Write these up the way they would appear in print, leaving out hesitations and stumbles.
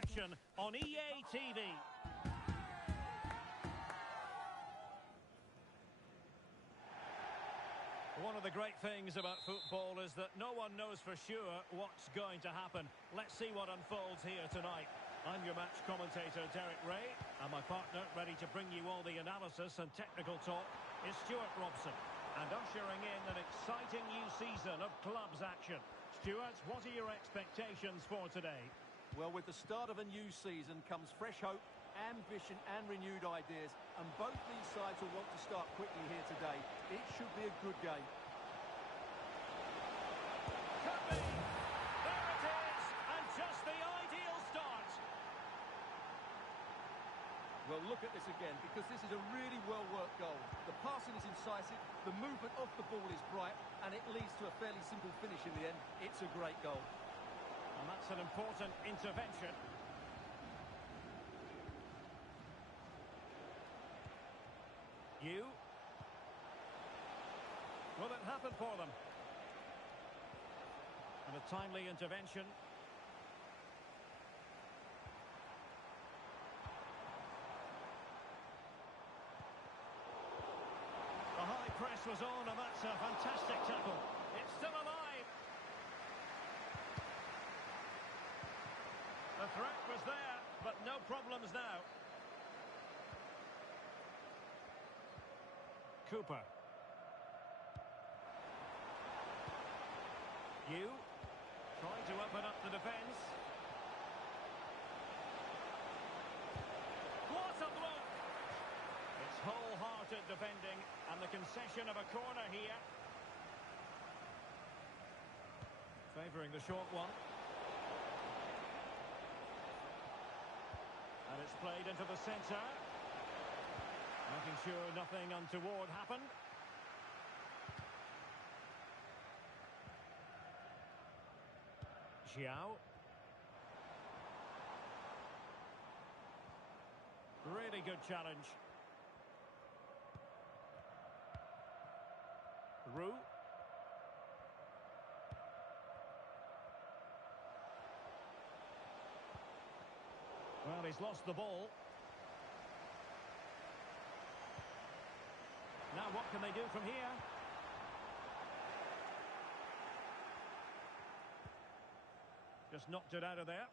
action on EA TV. One of the great things about football is that no one knows for sure what's going to happen. Let's see what unfolds here tonight. I'm your match commentator, Derek Ray, and my partner, ready to bring you all the analysis and technical talk, is Stuart Robson. And ushering in an exciting new season of clubs action. Stuart, what are your expectations for today? Well, with the start of a new season comes fresh hope, ambition and renewed ideas, and both these sides will want to start quickly here today. It should be a good game. Could be! There it is! And just the ideal start! Well, look at this again, because this is a really well-worked goal. The passing is incisive, the movement off the ball is bright, and it leads to a fairly simple finish in the end. It's a great goal. And that's an important intervention. Will it happen for them? And a timely intervention. The high press was on, and that's a fantastic tackle. It's still alive. The threat was there, but no problems now. Cooper. Trying to open up the defence. What a block! It's wholehearted defending, and the concession of a corner here. Favouring the short one. And it's played into the centre. Making sure nothing untoward happened. Xiao. Really good challenge. Roux. Well, he's lost the ball. Now what can they do from here? Just knocked it out of there.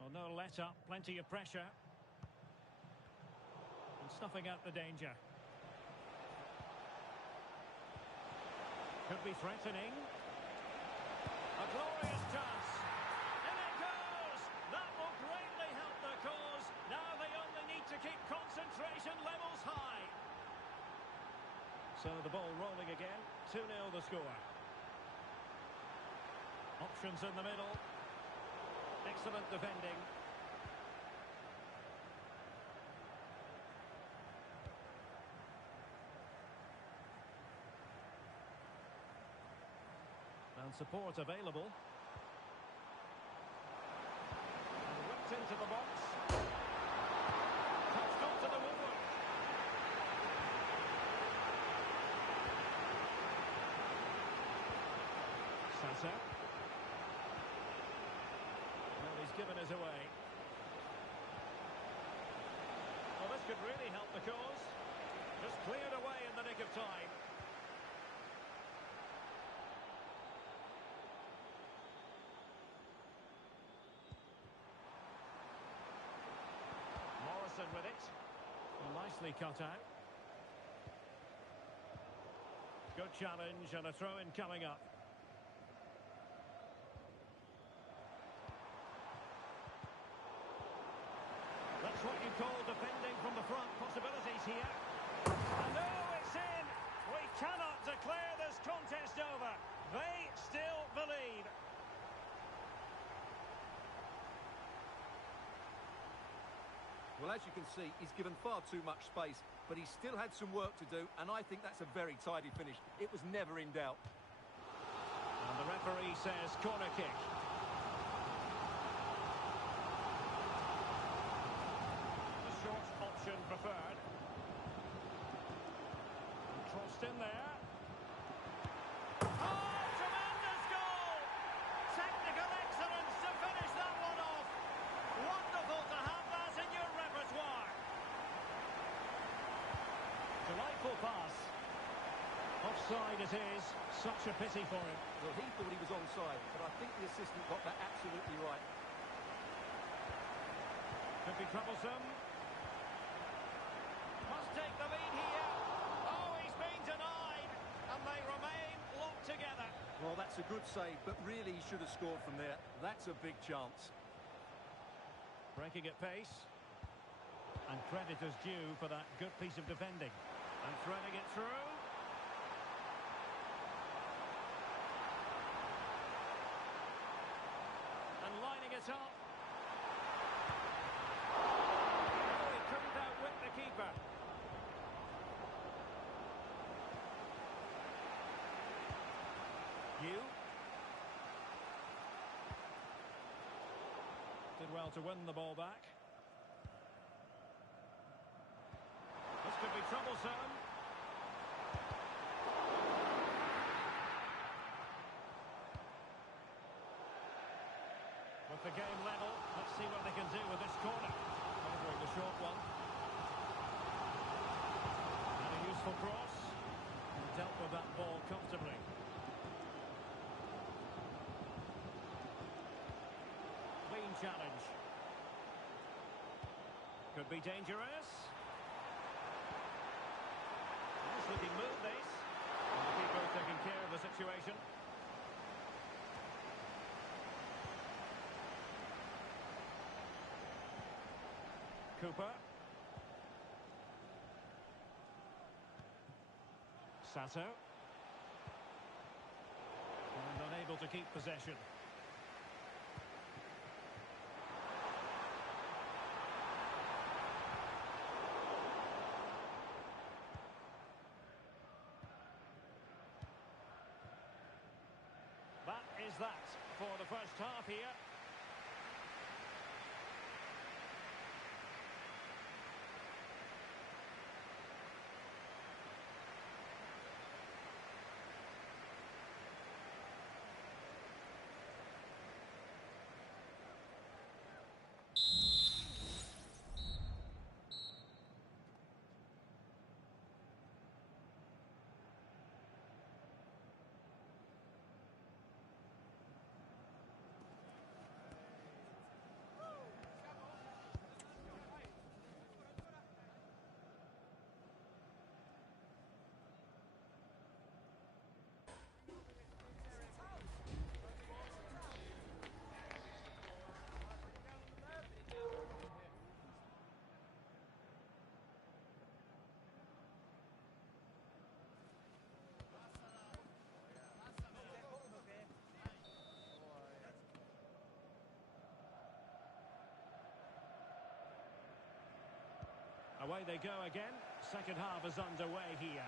Well, no let up, plenty of pressure. And snuffing out the danger. Could be threatening. A glorious chance. In it goes! That will greatly help the cause. Now they only need to keep concentration levels high. So the ball rolling again. 2-0 the score. Options in the middle. Excellent defending. And support available. And whipped into the box. Touched onto the woodwork. Sasa. Well, he's given us away. Well, this could really help the cause. Just cleared away in the nick of time. Morrison with it. Well, nicely cut out. Good challenge and a throw-in coming up. That's what you call defending from the front. Possibilities here. And no, it's in! We cannot declare this contest over. They still believe. Well, as you can see, he's given far too much space, but he still had some work to do, and I think that's a very tidy finish. It was never in doubt. And the referee says corner kick. Option preferred. Crossed in there. Oh, tremendous goal! Offside it is. Such a pity for him. Well, he thought he was onside, but I think the assistant got that absolutely right. Could be troublesome. Must take the lead here. Oh, he's been denied. And they remain locked together. Well, that's a good save, but really he should have scored from there. That's a big chance. Breaking at pace. And credit is due for that good piece of defending. And threading it through. And lining it up. Oh, he couldn't outwit the keeper. Did well to win the ball back. This could be troublesome. With the game level, let's see what they can do with this corner. Favouring the short one. And a useful cross. And dealt with that ball comfortably. Clean challenge. Could be dangerous. Nice looking move, this. And the keeper taking care of the situation. Cooper. Sato. And unable to keep possession. That is that for the first half here. Away they go again. Second half is underway here.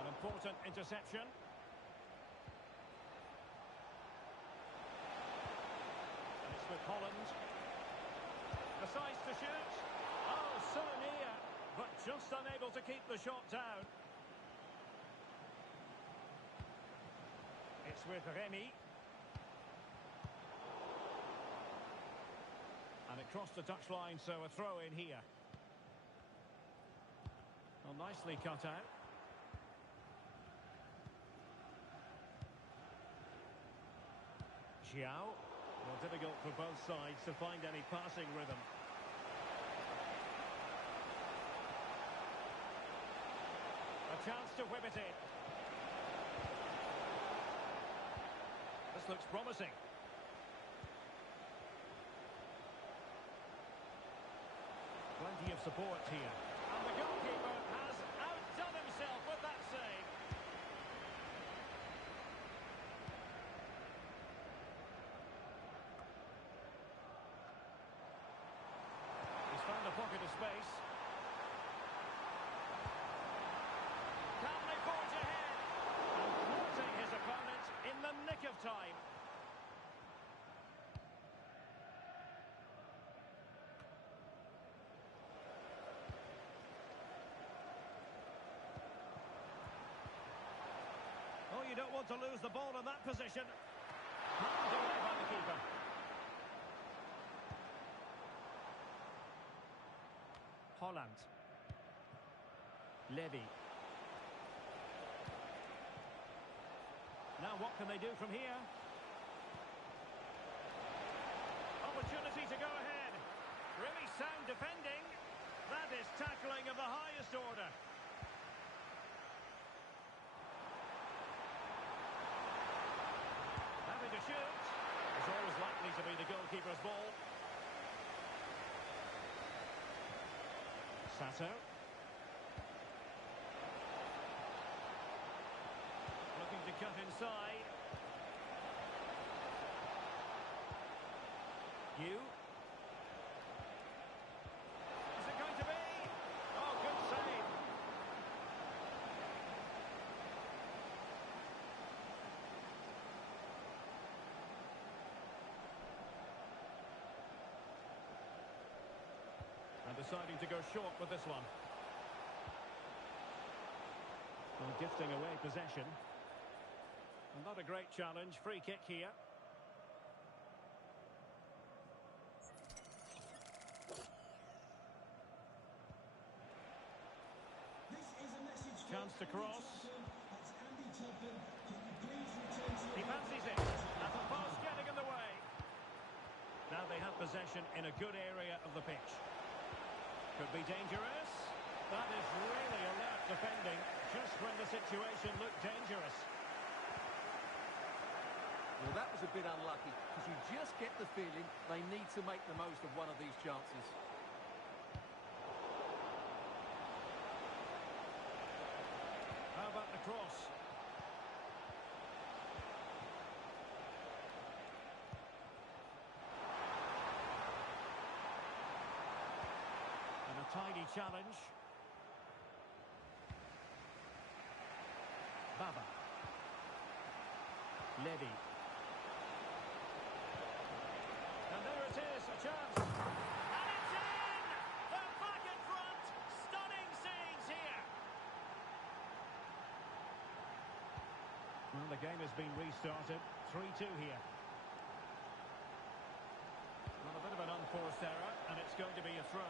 An important interception. With Holland. Decides to shoot. Oh, so near, but just unable to keep the shot down. It's with Remy. And it crossed the touchline, so a throw in here. Well, nicely cut out. Xiao. Well, difficult for both sides to find any passing rhythm. A chance to whip it in. This looks promising. Plenty of support here. And the goalkeeper has outdone himself with that save. Found a pocket of space. Calmly forge ahead. And thwarting his opponent in the nick of time. want to lose the ball in that position. Handed away by the keeper. Holland. Levy. Now what can they do from here? Opportunity to go ahead. Really sound defending. That is tackling of the highest order. Having to shoot. It's always likely to be the goalkeeper's ball. Sato. Looking to cut inside. Hugh. Is it going to be? Oh, good save. And deciding to go short with this one. Well, gifting away possession. And not a great challenge. Free kick here. Chance to cross. He fancies it. And the pass getting in the way. Now they have possession in a good area of the pitch. Could be dangerous. That is really alert defending, just when the situation looked dangerous. Well, that was a bit unlucky, because you just get the feeling they need to make the most of one of these chances. How about the cross? And a tidy challenge. Baba. Levy. And there it is, a chance. And it's in! They're back in front! Stunning scenes here! Well, the game has been restarted. 3-2 here. Well, a bit of an unforced error, and it's going to be a throw.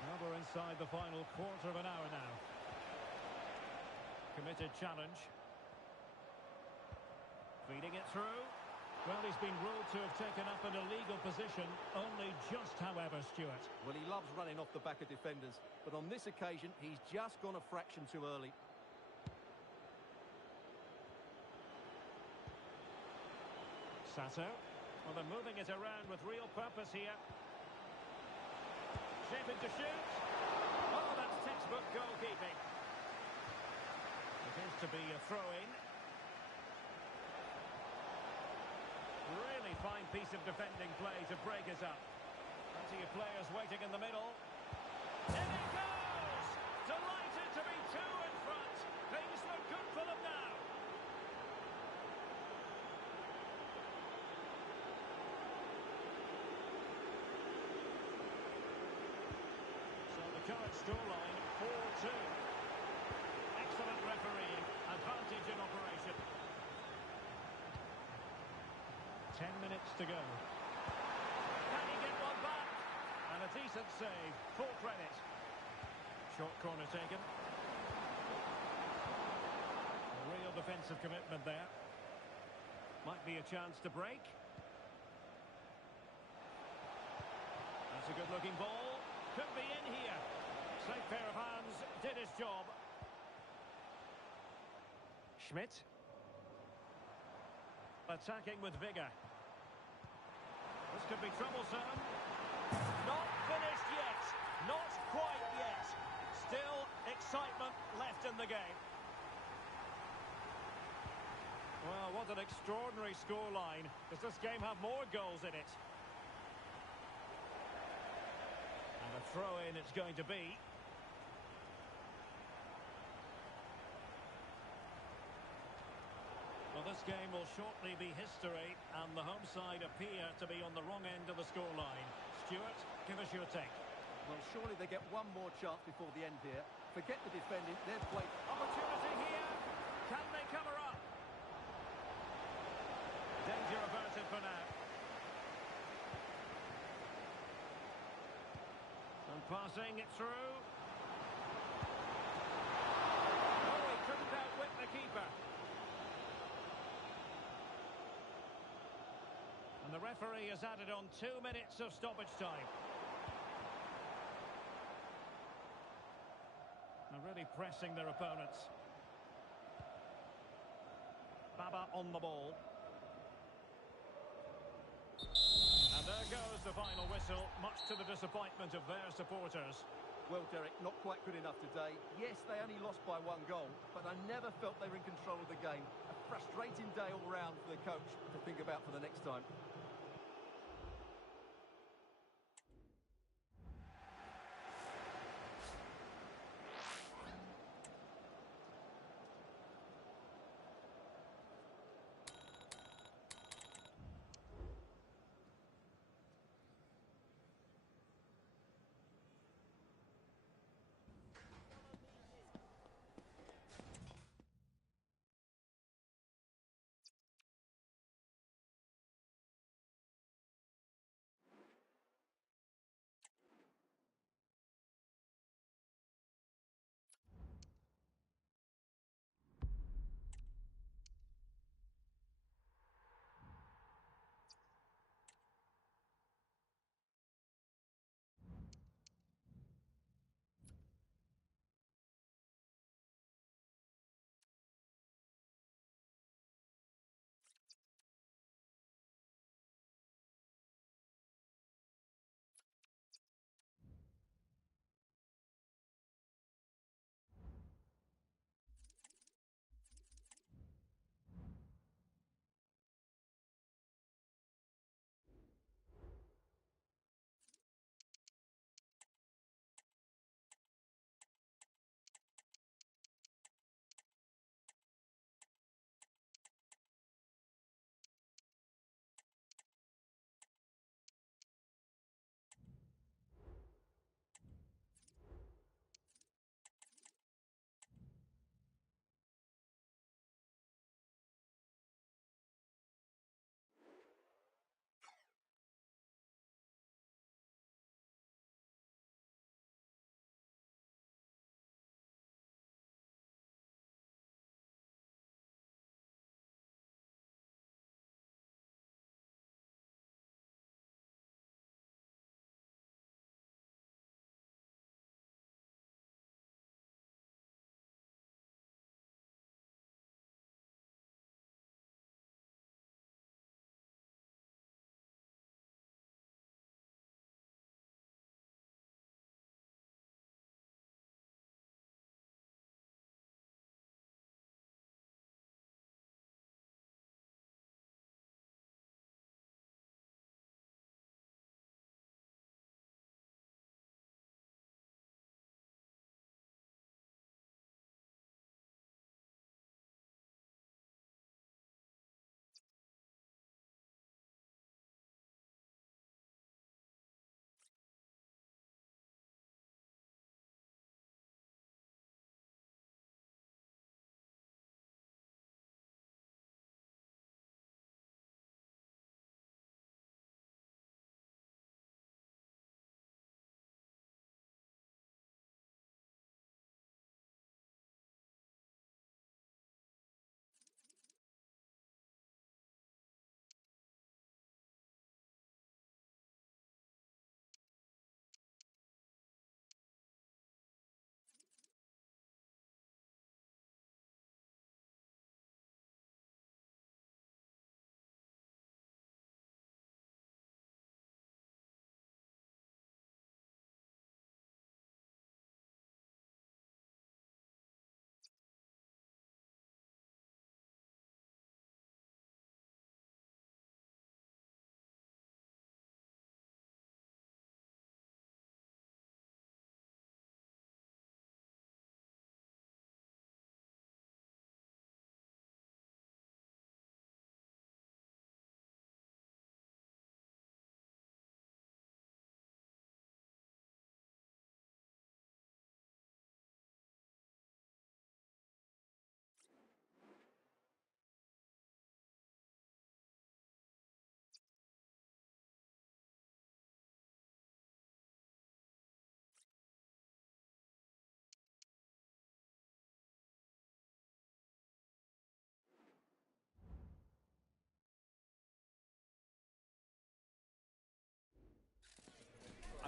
Well, we're inside the final quarter of an hour now. Committed challenge. Feeding it through. Well, he's been ruled to have taken up an illegal position, only just, however, Stuart. Well, he loves running off the back of defenders, but on this occasion, he's just gone a fraction too early. Sato. Well, they're moving it around with real purpose here. Shaping to shoot. Oh, that's textbook goalkeeping. It is to be a throw-in. Really fine piece of defending play to break it up. Plenty of players waiting in the middle. In he goes! Delighted to be two in front. Things look good for them now. So the current scoreline, 4-2. Excellent refereeing. Advantage in operation. 10 minutes to go. Can he get one back? And a decent save. Full credit. Short corner taken. A real defensive commitment there. Might be a chance to break. That's a good-looking ball. Could be in here. Safe pair of hands. Did his job. Schmidt. Attacking with vigour. This could be troublesome. Not finished yet. Not quite yet. Still excitement left in the game. Well, what an extraordinary scoreline. Does this game have more goals in it? And a throw-in it's going to be. Well, this game will shortly be history, and the home side appear to be on the wrong end of the scoreline. Stuart, give us your take. Well, surely they get one more chance before the end here. Forget the defending, they've played. Opportunity here. Can they cover up? Danger averted for now. And passing it through. Oh, he couldn't outwit the keeper. And the referee has added on 2 minutes of stoppage time. They're really pressing their opponents. Baba on the ball. And there goes the final whistle, much to the disappointment of their supporters. Well, Derek, not quite good enough today. Yes, they only lost by 1 goal, but I never felt they were in control of the game. A frustrating day all round for the coach to think about for the next time.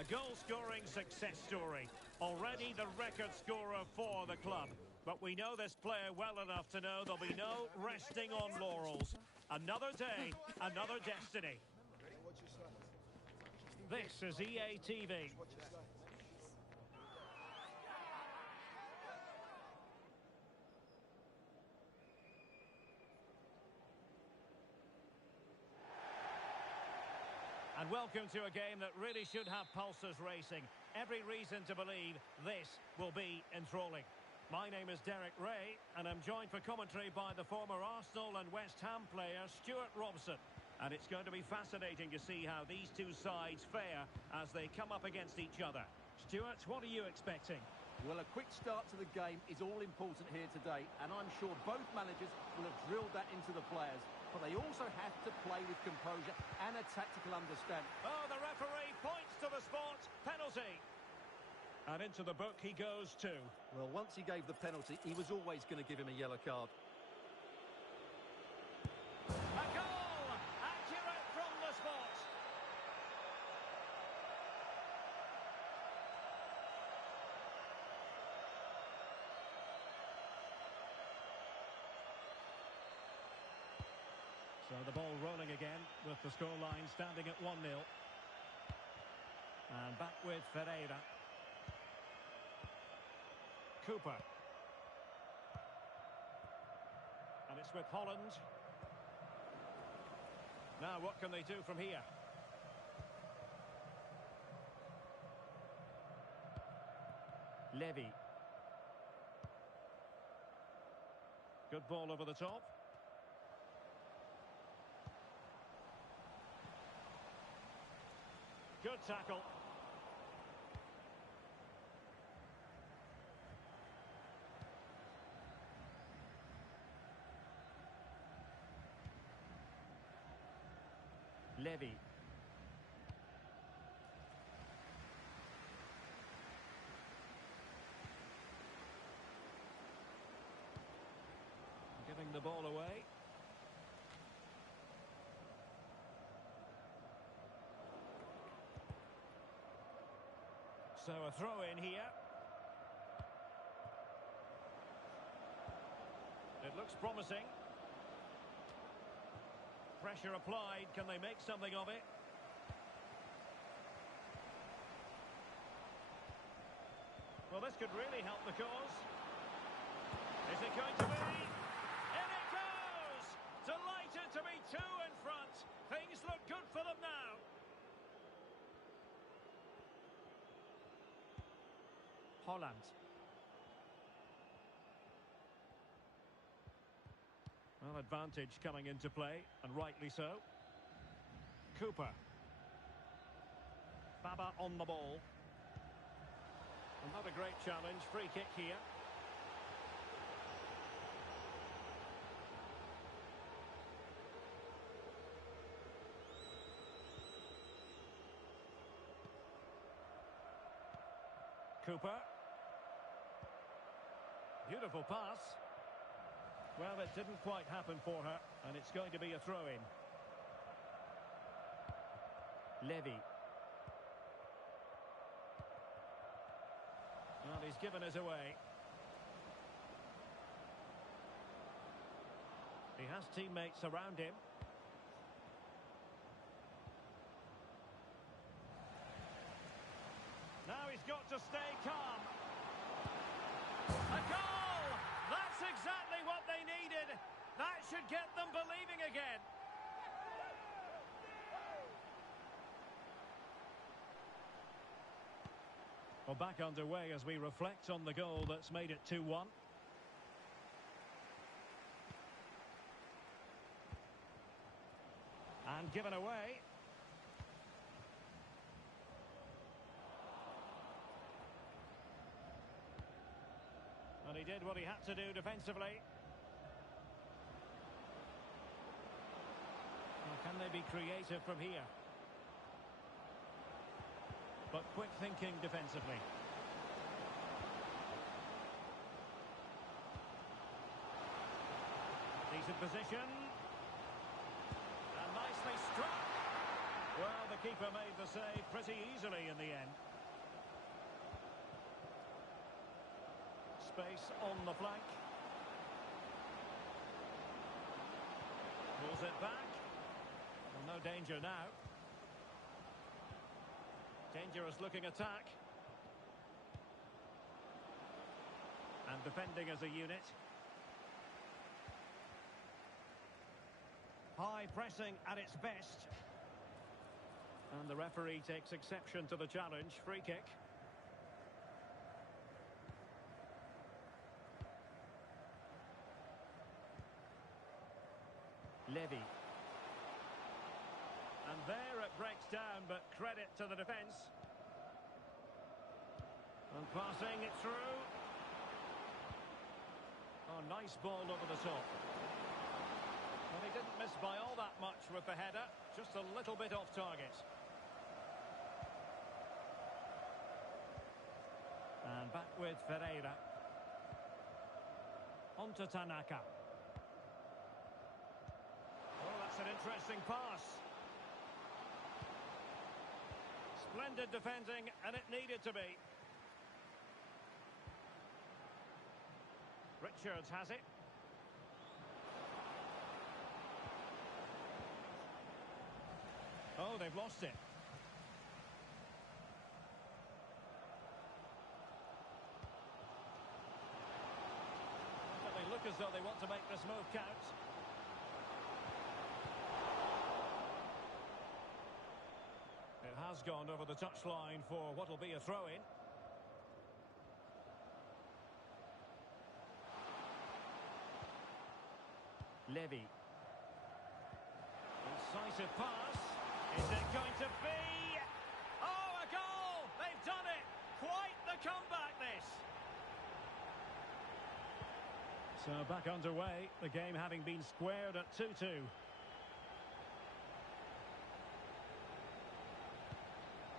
A goal-scoring success story. Already the record scorer for the club. But we know this player well enough to know there'll be no resting on laurels. Another day, another destiny. This is EA TV. And welcome to a game that really should have pulses racing. Every reason to believe this will be enthralling. My name is Derek Ray, and I'm joined for commentary by the former Arsenal and West Ham player Stuart Robson. And it's going to be fascinating to see how these two sides fare as they come up against each other. Stuart, what are you expecting? Well, a quick start to the game is all important here today, and I'm sure both managers will have drilled that into the players. But they also have to play with composure and a tactical understanding. Oh, the referee points to the spot. Penalty. And into the book he goes too. Well, once he gave the penalty, he was always going to give him a yellow card. A goal! Accurate from the spot. So the ball rolling again with the scoreline standing at 1-0. And back with Ferreira. Cooper. And it's with Holland. Now what can they do from here? Levy. Good ball over the top. Good tackle. Levy. Giving the ball away. So a throw in here. It looks promising. Pressure applied. Can they make something of it? Well, this could really help the cause. Is it going to be? In it goes! Delighted to be two in front. Things look good for them now. Holland. Well, advantage coming into play, and rightly so. Cooper. Baba on the ball. Another great challenge, free kick here. Cooper. Beautiful pass. Well, it didn't quite happen for her, and it's going to be a throw-in. Levy. Well, he's given us away. He has teammates around him. Now he's got to stay calm. A goal! That's exactly what they needed. That should get them believing again. Well, back underway as we reflect on the goal that's made it 2-1. And given away. And he did what he had to do defensively. Well, can they be creative from here? But quick thinking defensively. Decent position. And nicely struck. Well, the keeper made the save pretty easily in the end. Space on the flank. Pulls it back. Well, no danger now. Dangerous looking attack. And defending as a unit. High pressing at its best. And the referee takes exception to the challenge. Free kick. Levy. And there it breaks down, but credit to the defence. And passing it through. Oh, nice ball over the top. Well, he didn't miss by all that much with the header. Just a little bit off target. And back with Ferreira. On to Tanaka. Oh, that's an interesting pass. Splendid defending, and it needed to be. Richards has it. Oh, they've lost it. But they look as though they want to make this move count. It has gone over the touchline for what will be a throw-in. Levy. Incisive pass. Is it going to be? Oh, a goal! They've done it! Quite the comeback, this! So back underway, the game having been squared at 2-2.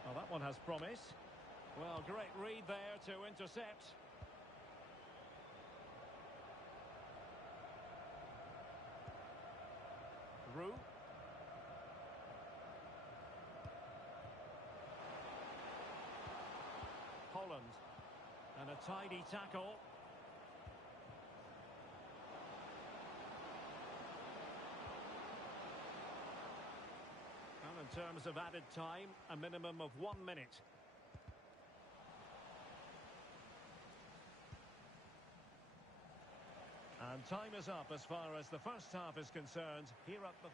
Well, that one has promise. Well, great read there to intercept. Roux. Holland. And a tidy tackle. Well, in terms of added time, a minimum of 1 minute. And time is up as far as the first half is concerned. Here at the...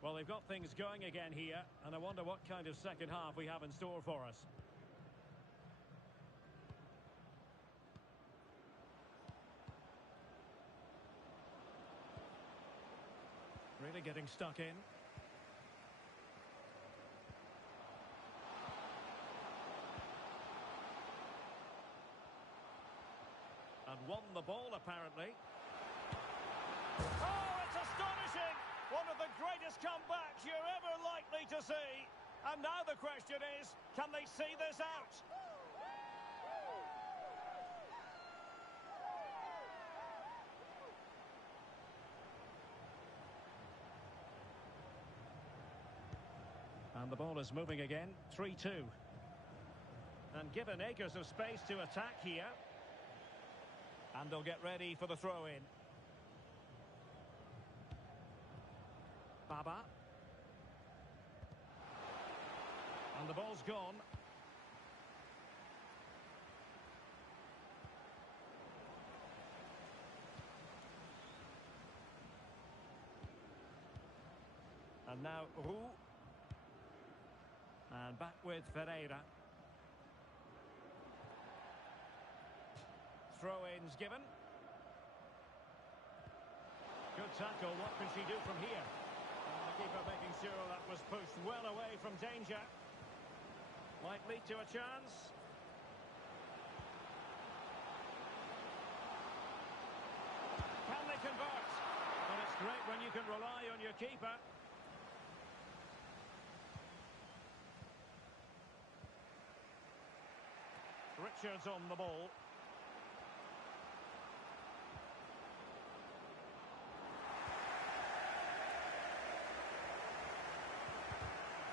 Well, they've got things going again here, and I wonder what kind of second half we have in store for us. Really getting stuck in. And won the ball, apparently. Oh, it's astonishing! One of the greatest comebacks you're ever likely to see. And now the question is, can they see this out? And the ball is moving again, 3-2. And given acres of space to attack here. And they'll get ready for the throw-in. Baba. And the ball's gone. And now Roux. And back with Ferreira. Throw-ins given. Good tackle. What can she do from here? And the keeper making sure that was pushed well away from danger. Might lead to a chance. Can they convert? Well, it's great when you can rely on your keeper. Richards on the ball.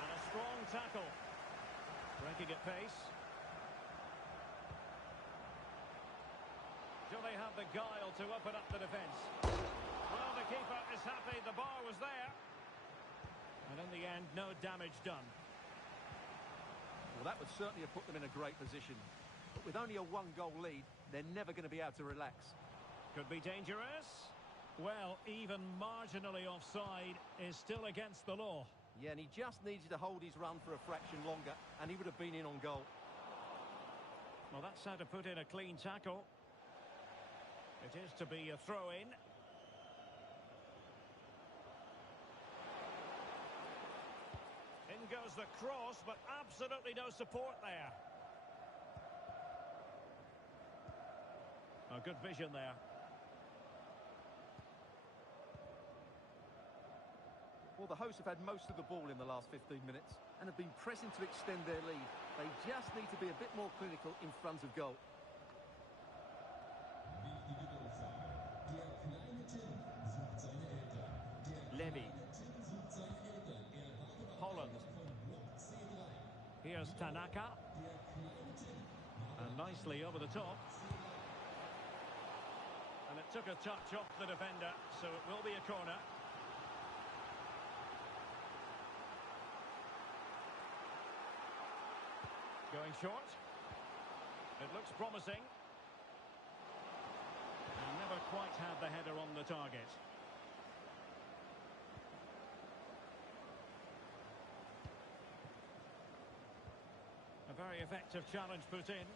And a strong tackle. Breaking at pace. Do they have the guile to open up the defence? Well, the keeper is happy the bar was there. And in the end, no damage done. Well, that would certainly have put them in a great position. But with only a one-goal lead, they're never going to be able to relax. Could be dangerous. Well, even marginally offside is still against the law. Yeah, and he just needed to hold his run for a fraction longer, and he would have been in on goal. Well, that's how to put in a clean tackle. It is to be a throw-in. In goes the cross, but absolutely no support there. Oh, good vision there. Well, the hosts have had most of the ball in the last 15 minutes and have been pressing to extend their lead. They just need to be a bit more clinical in front of goal. Levy. Holland. Here's Tanaka. And nicely over the top. And it took a touch off the defender, so it will be a corner. Going short. It looks promising. And never quite had the header on the target. A very effective challenge put in.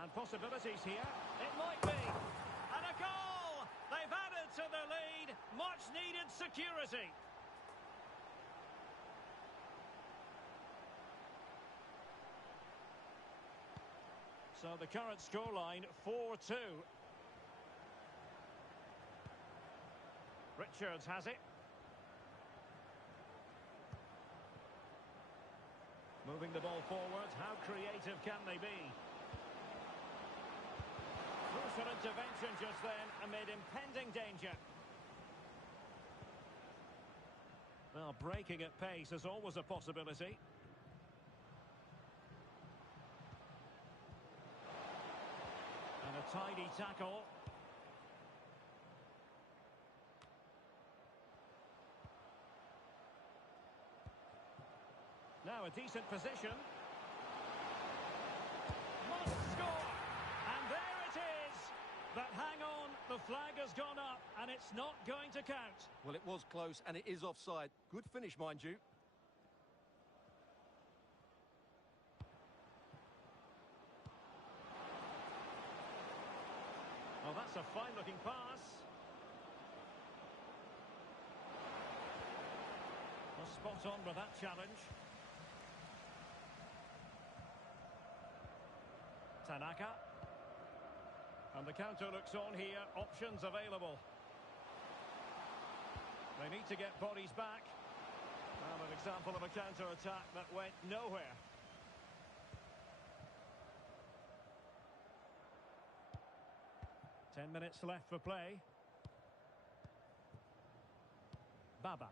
And possibilities here. It might be. And a goal! They've added to the lead. Much needed security. So the current scoreline, 4-2. Richards has it. Moving the ball forward. How creative can they be? Crucial intervention just then amid impending danger. Well, breaking at pace is always a possibility. And a tidy tackle. Now a decent position. Must score! And there it is! But hang on, the flag has gone up and it's not going to count. Well, it was close and it is offside. Good finish, mind you. Well, that's a fine-looking pass. Well, spot on with that challenge. Tanaka. And the counter looks on here. Options available. They need to get bodies back. Well, an example of a counter-attack that went nowhere. Ten minutes left for play. Baba.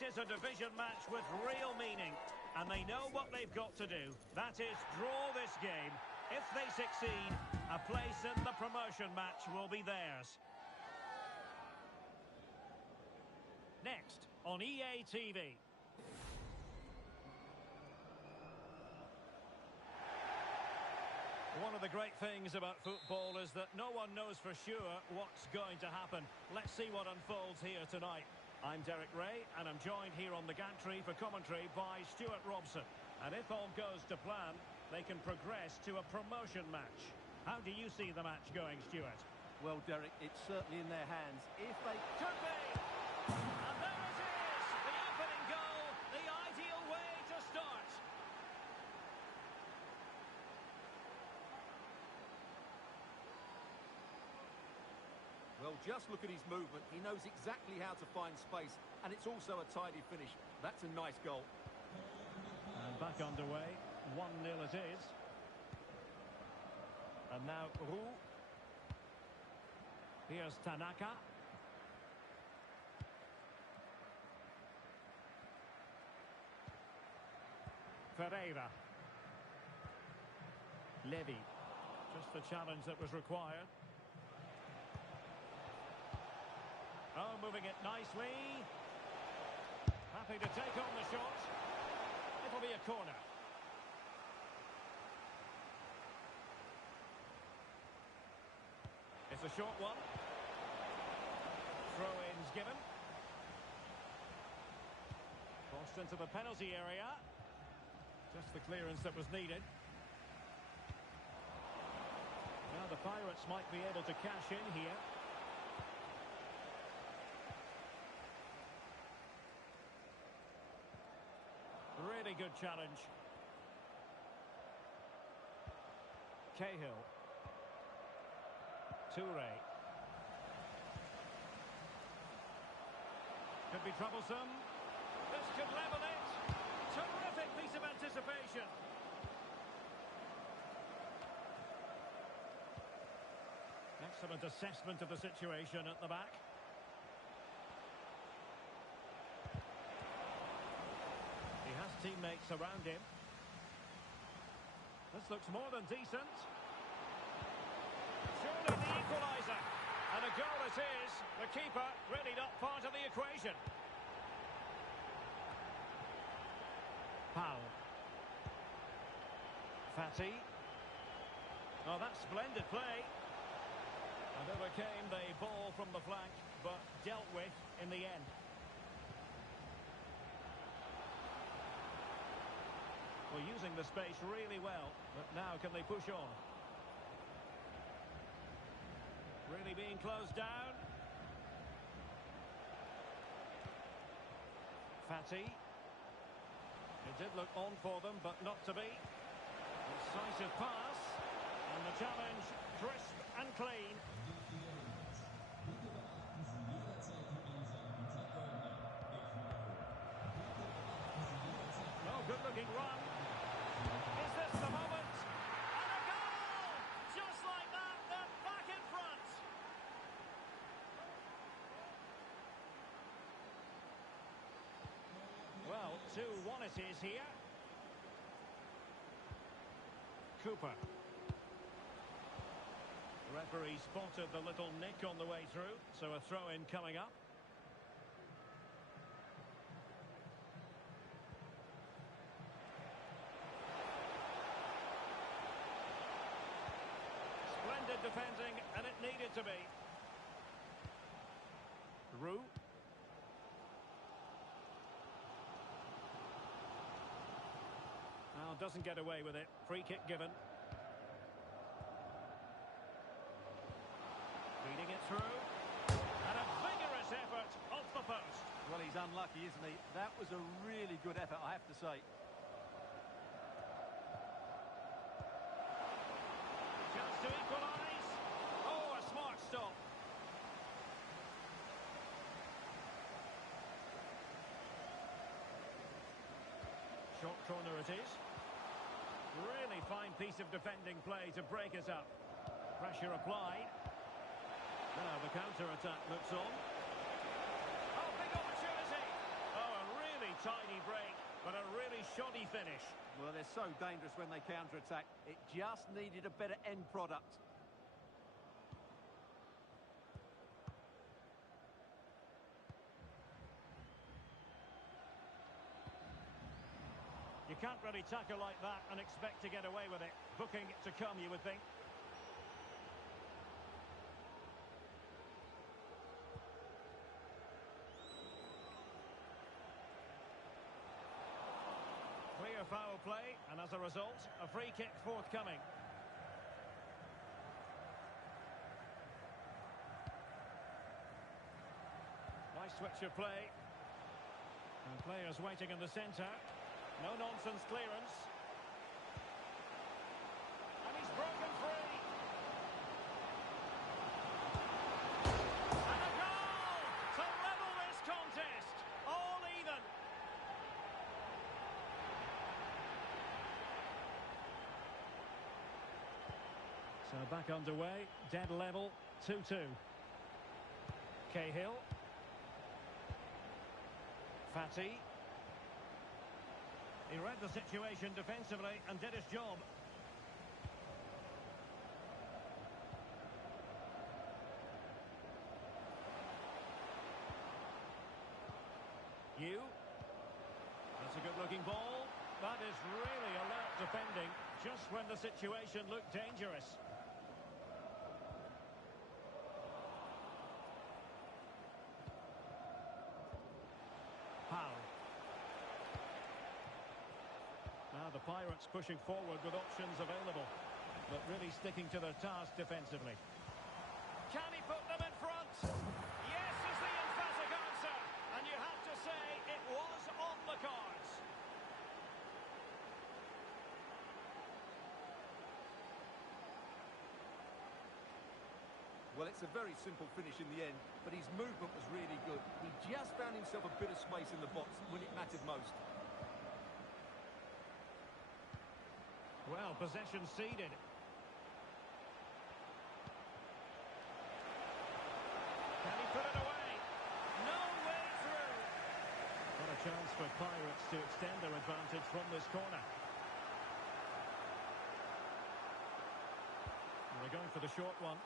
It is a division match with real meaning, and they know what they've got to do. That is, draw this game. If they succeed, a place in the promotion match will be theirs. Next on EA TV. One of the great things about football is that no one knows for sure what's going to happen. Let's see what unfolds here tonight. I'm Derek Ray, and I'm joined here on the gantry for commentary by Stuart Robson. And if all goes to plan, they can progress to a promotion match. How do you see the match going, Stuart? Well, Derek, it's certainly in their hands. If they... Could be! And there it is! The opening goal, the ideal way to start. Well, just look at his movement. He knows exactly how to find space, and it's also a tidy finish. That's a nice goal. And back underway, 1-0 it is. And now Roux. Here's Tanaka. Ferreira. Levy. Just the challenge that was required. Oh, moving it nicely. Happy to take on the shot. It'll be a corner. It's a short one. Throw-ins given. Crossed into the penalty area. Just the clearance that was needed. Now the Pirates might be able to cash in here. Really good challenge. Cahill. Toure. Could be troublesome. This could level it. Terrific piece of anticipation. Excellent assessment of the situation at the back. He has teammates around him. This looks more than decent. Surely the equaliser. And a goal it is. The keeper really not part of the equation. Powell. Fatty. Oh, that's splendid play. And overcame the ball from the flank, but dealt with in the end. Well, using the space really well, but now can they push on? Really being closed down. Fatty. It did look on for them, but not to be. Decisive pass. And the challenge, crisp and clean. Oh, good-looking run. Is this the moment? And a goal! Just like that, they're back in front. Well, 2-1 it is here. Cooper. The referee spotted the little nick on the way through, so a throw-in coming up. Splendid defending, and it needed to be. Roux. Now doesn't get away with it. Free kick given. Feeding it through. And a vigorous effort off the post. Well, he's unlucky, isn't he? That was a really good effort, I have to say. Chance to equalise. Oh, a smart stop. Short corner it is. Really fine piece of defending play to break us up. Pressure applied. Now the counter-attack looks on. Oh, big opportunity. Oh, a tidy break, but a really shoddy finish. Well, they're so dangerous when they counter-attack. It just needed a better end product. You can't really tackle like that and expect to get away with it. Booking to come, you would think. Clear foul play, and as a result, a free kick forthcoming. Nice switch of play. And players waiting in the centre. No-nonsense clearance. And he's broken free. And a goal to level this contest. All even. So back underway. Dead level. 2-2. Cahill. Fatty. He read the situation defensively and did his job. That's a good-looking ball. That is really alert defending, just when the situation looked dangerous. Now the Pirates pushing forward with options available, but really sticking to their task defensively. Can he put them in front? Yes is the emphatic answer, and you have to say it was on the cards. Well, it's a very simple finish in the end, but his movement was really good. He just found himself a bit of space in the box when it mattered most. Well, possession ceded. Can he put it away? No way through. What a chance for Pirates to extend their advantage from this corner. And they're going for the short one.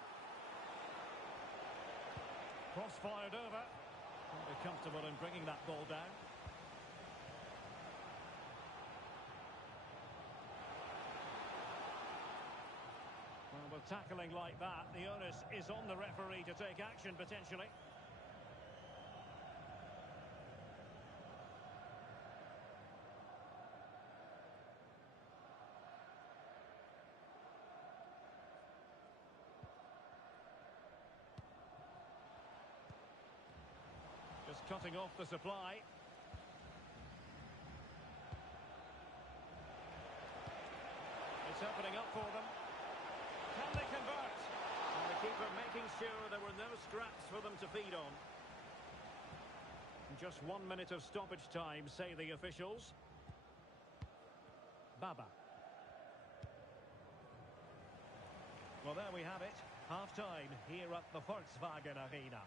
Cross fired over. Not be comfortable in bringing that ball down. Well, with tackling like that, the onus is on the referee to take action, potentially. Just cutting off the supply. It's opening up for them. Can they convert? And the keeper making sure there were no scraps for them to feed on. Just 1 minute of stoppage time, say the officials. Baba. Well, there we have it. Half-time here at the Volkswagen Arena.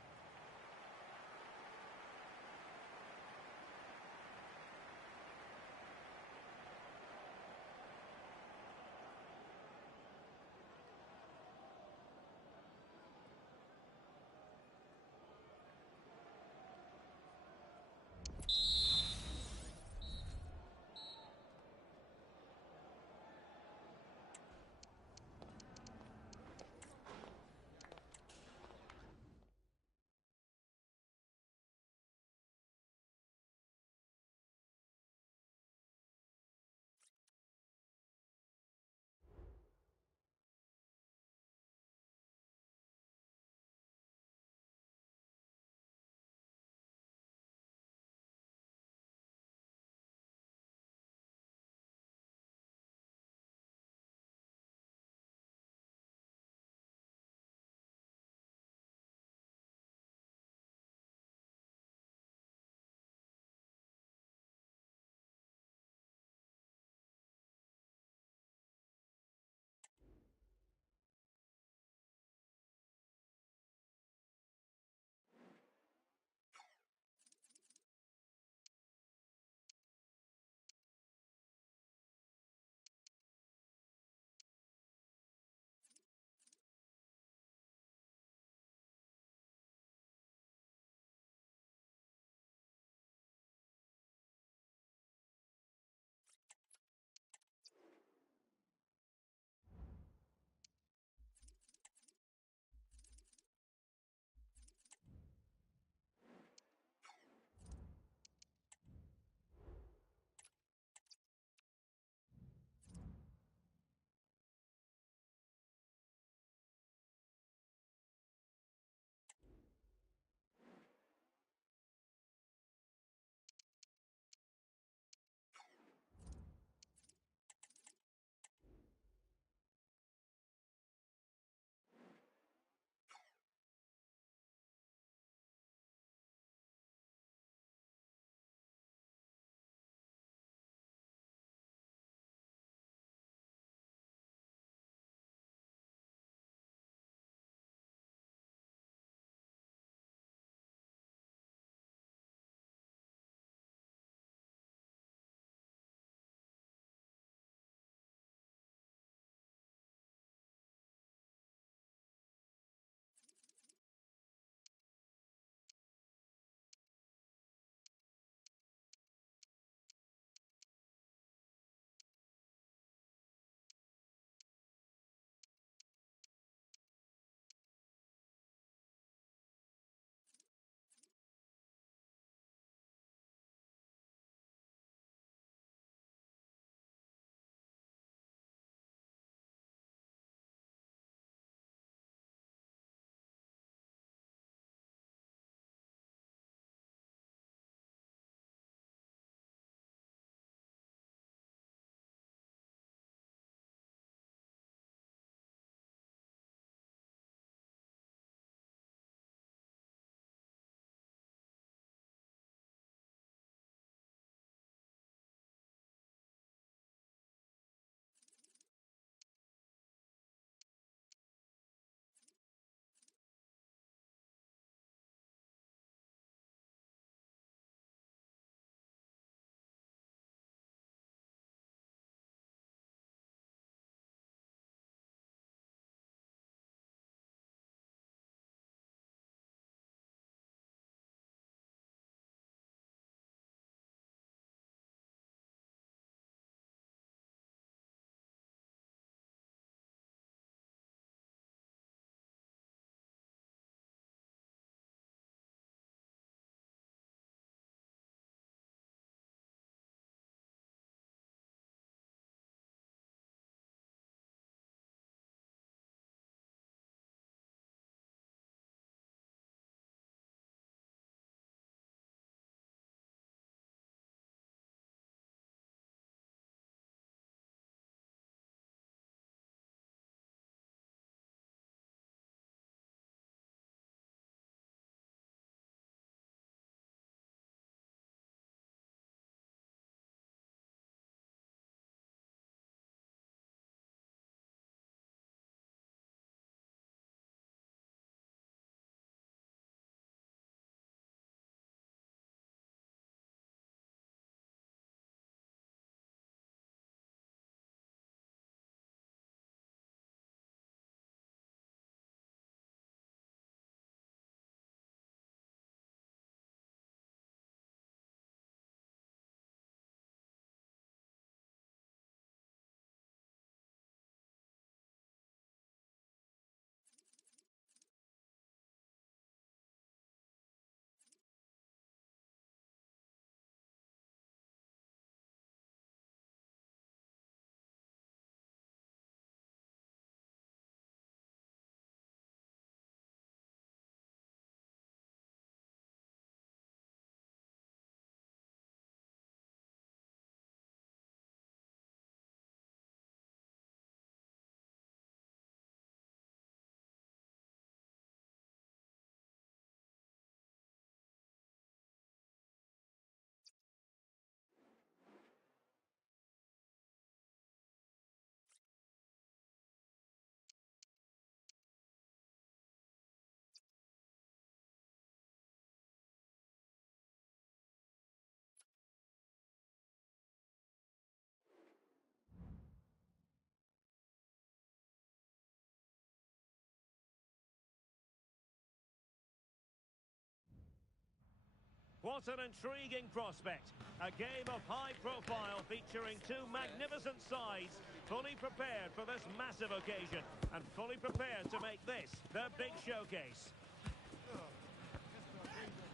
What an intriguing prospect. A game of high profile featuring two magnificent sides, fully prepared for this massive occasion and fully prepared to make this their big showcase.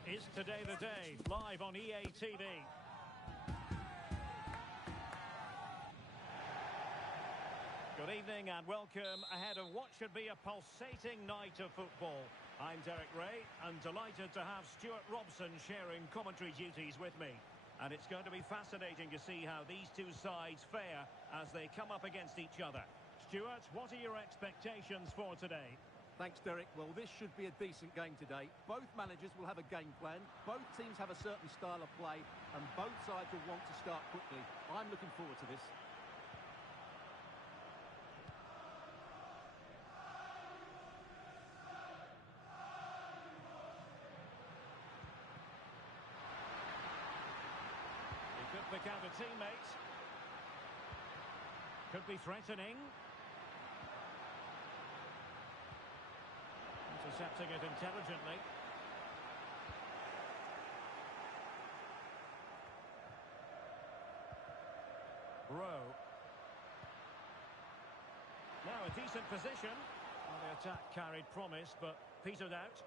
Is today the day, live on EA TV. Good evening and welcome ahead of what should be a pulsating night of football. I'm Derek Ray and delighted to have Stuart Robson sharing commentary duties with me. And it's going to be fascinating to see how these two sides fare as they come up against each other. Stuart, what are your expectations for today? Thanks, Derek. Well, this should be a decent game today. Both managers will have a game plan. Both teams have a certain style of play, and both sides will want to start quickly. I'm looking forward to this. He could pick out a teammate. Could be threatening. Intercepting it intelligently. Rowe. Now a decent position. Well, the attack carried promise, but petered out.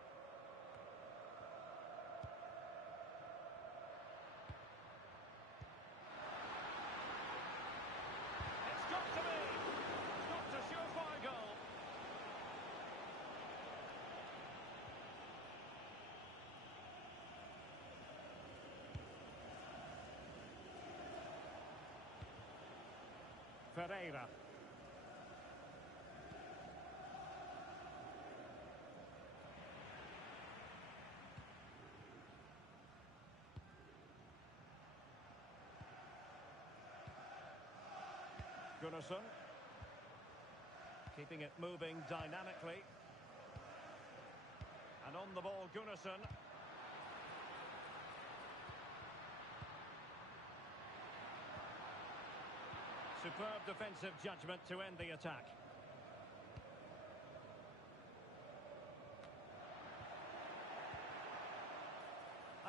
It's got to be! It's got to surefire goal. Ferreira. Gunnarsson. Keeping it moving dynamically. And on the ball, Gunnarsson. Superb defensive judgment to end the attack.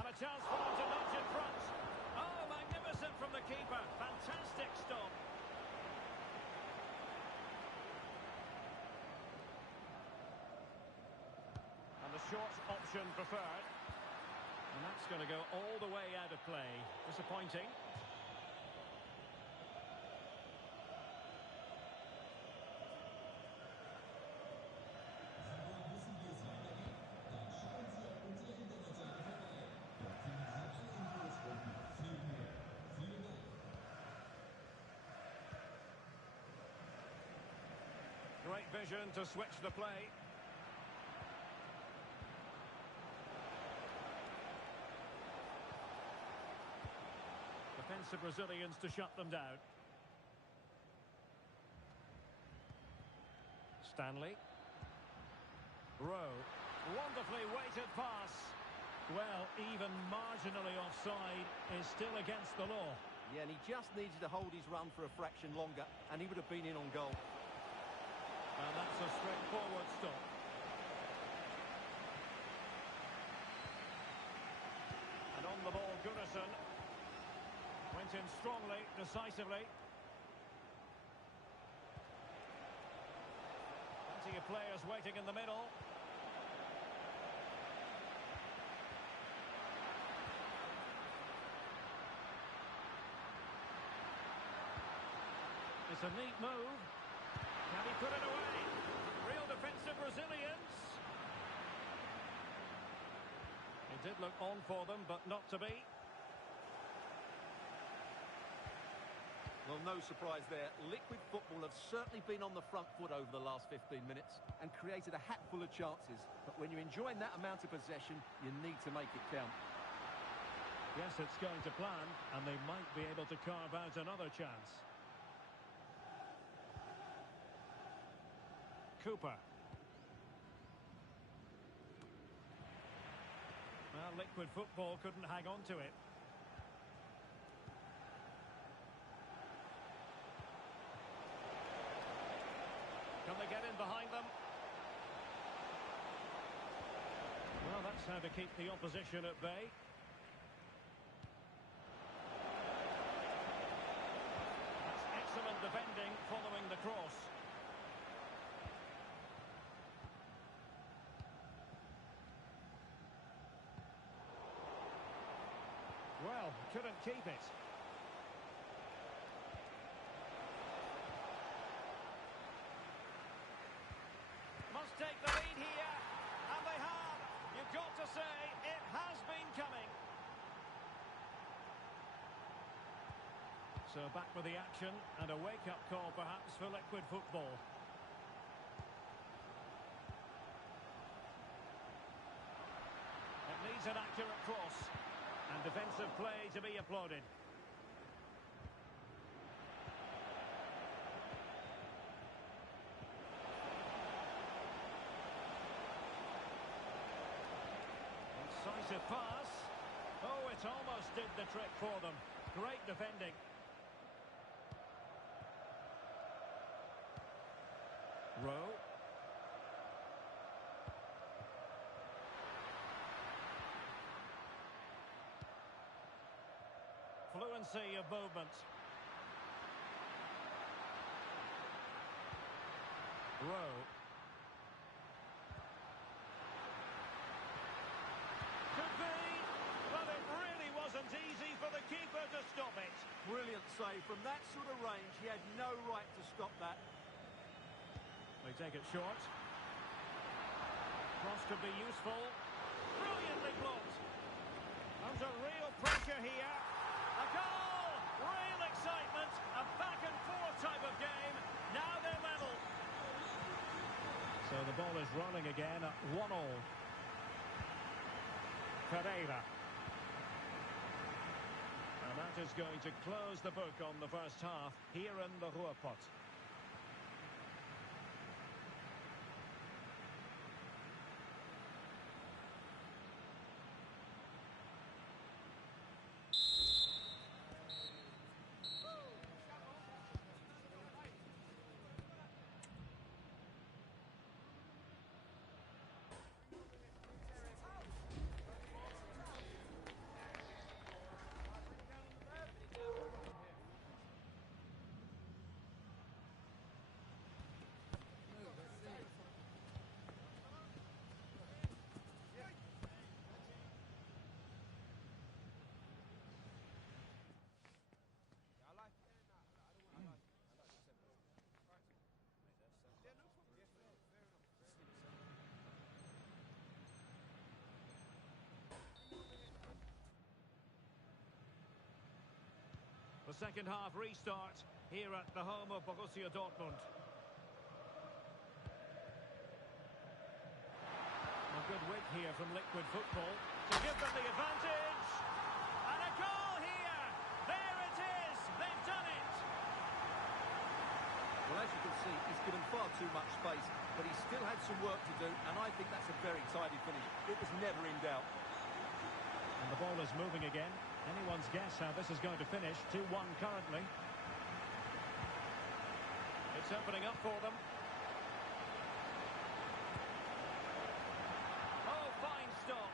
And a chance for him to nudge in front. Oh, magnificent from the keeper. Fantastic stop. And the short option preferred. And that's going to go all the way out of play. Disappointing. Great vision to switch the play. Defensive Brazilians to shut them down. Stanley. Rowe. Wonderfully weighted pass. Well, even marginally offside is still against the law. Yeah, and he just needed to hold his run for a fraction longer, and he would have been in on goal. And that's a straightforward stop. And on the ball, Gunnarsson. Went in strongly, decisively. Plenty of players waiting in the middle. It's a neat move. Can he put it away? Real defensive resilience. It did look on for them, but not to be. Well, no surprise there. Liquid football have certainly been on the front foot over the last 15 minutes and created a hatful of chances. But when you're enjoying that amount of possession, you need to make it count. Yes, it's going to plan, and they might be able to carve out another chance. Cooper. Well, liquid football couldn't hang on to it. Can they get in behind them? Well, that's how to keep the opposition at bay. couldn't keep it. Must take the lead here, and they have. You've got to say, it has been coming. So back with the action, and a wake-up call perhaps for Liquid Football. It needs an accurate cross, and defensive play to be applauded. Incisive pass. Oh, it almost did the trick for them. Great defending. Rowe. Fluency of movement. Rowe. Could be, but it really wasn't easy for the keeper to stop it. Brilliant save. From that sort of range, he had no right to stop that. They take it short. Cross could be useful. Brilliantly blocked. Under real pressure here. A goal! Real excitement. A back-and-forth type of game. Now they're level. So the ball is rolling again at 1-1. Pereira. And that is going to close the book on the first half here in the Ruhrpott. The second half restart here at the home of Borussia Dortmund. A good width here from Liquid Football to give them the advantage. And a goal here. There it is. They've done it. Well, as you can see, he's given far too much space, but he still had some work to do, and I think that's a very tidy finish. It was never in doubt. And the ball is moving again. Anyone's guess how this is going to finish. 2-1 currently. It's opening up for them. Oh, fine stop.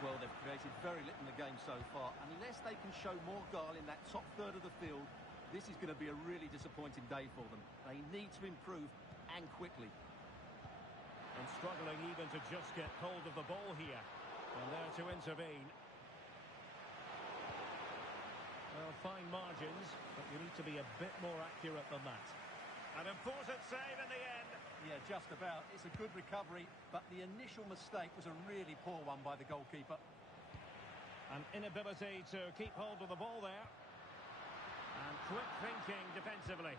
Well, they've created very little in the game so far. Unless they can show more guile in that top third of the field, this is going to be a really disappointing day for them. They need to improve, and quickly. And struggling even to just get hold of the ball here. And there to intervene. Well, fine margins, but you need to be a bit more accurate than that. An important save in the end. Yeah, just about. It's a good recovery, but the initial mistake was a really poor one by the goalkeeper. An inability to keep hold of the ball there. And quick thinking defensively.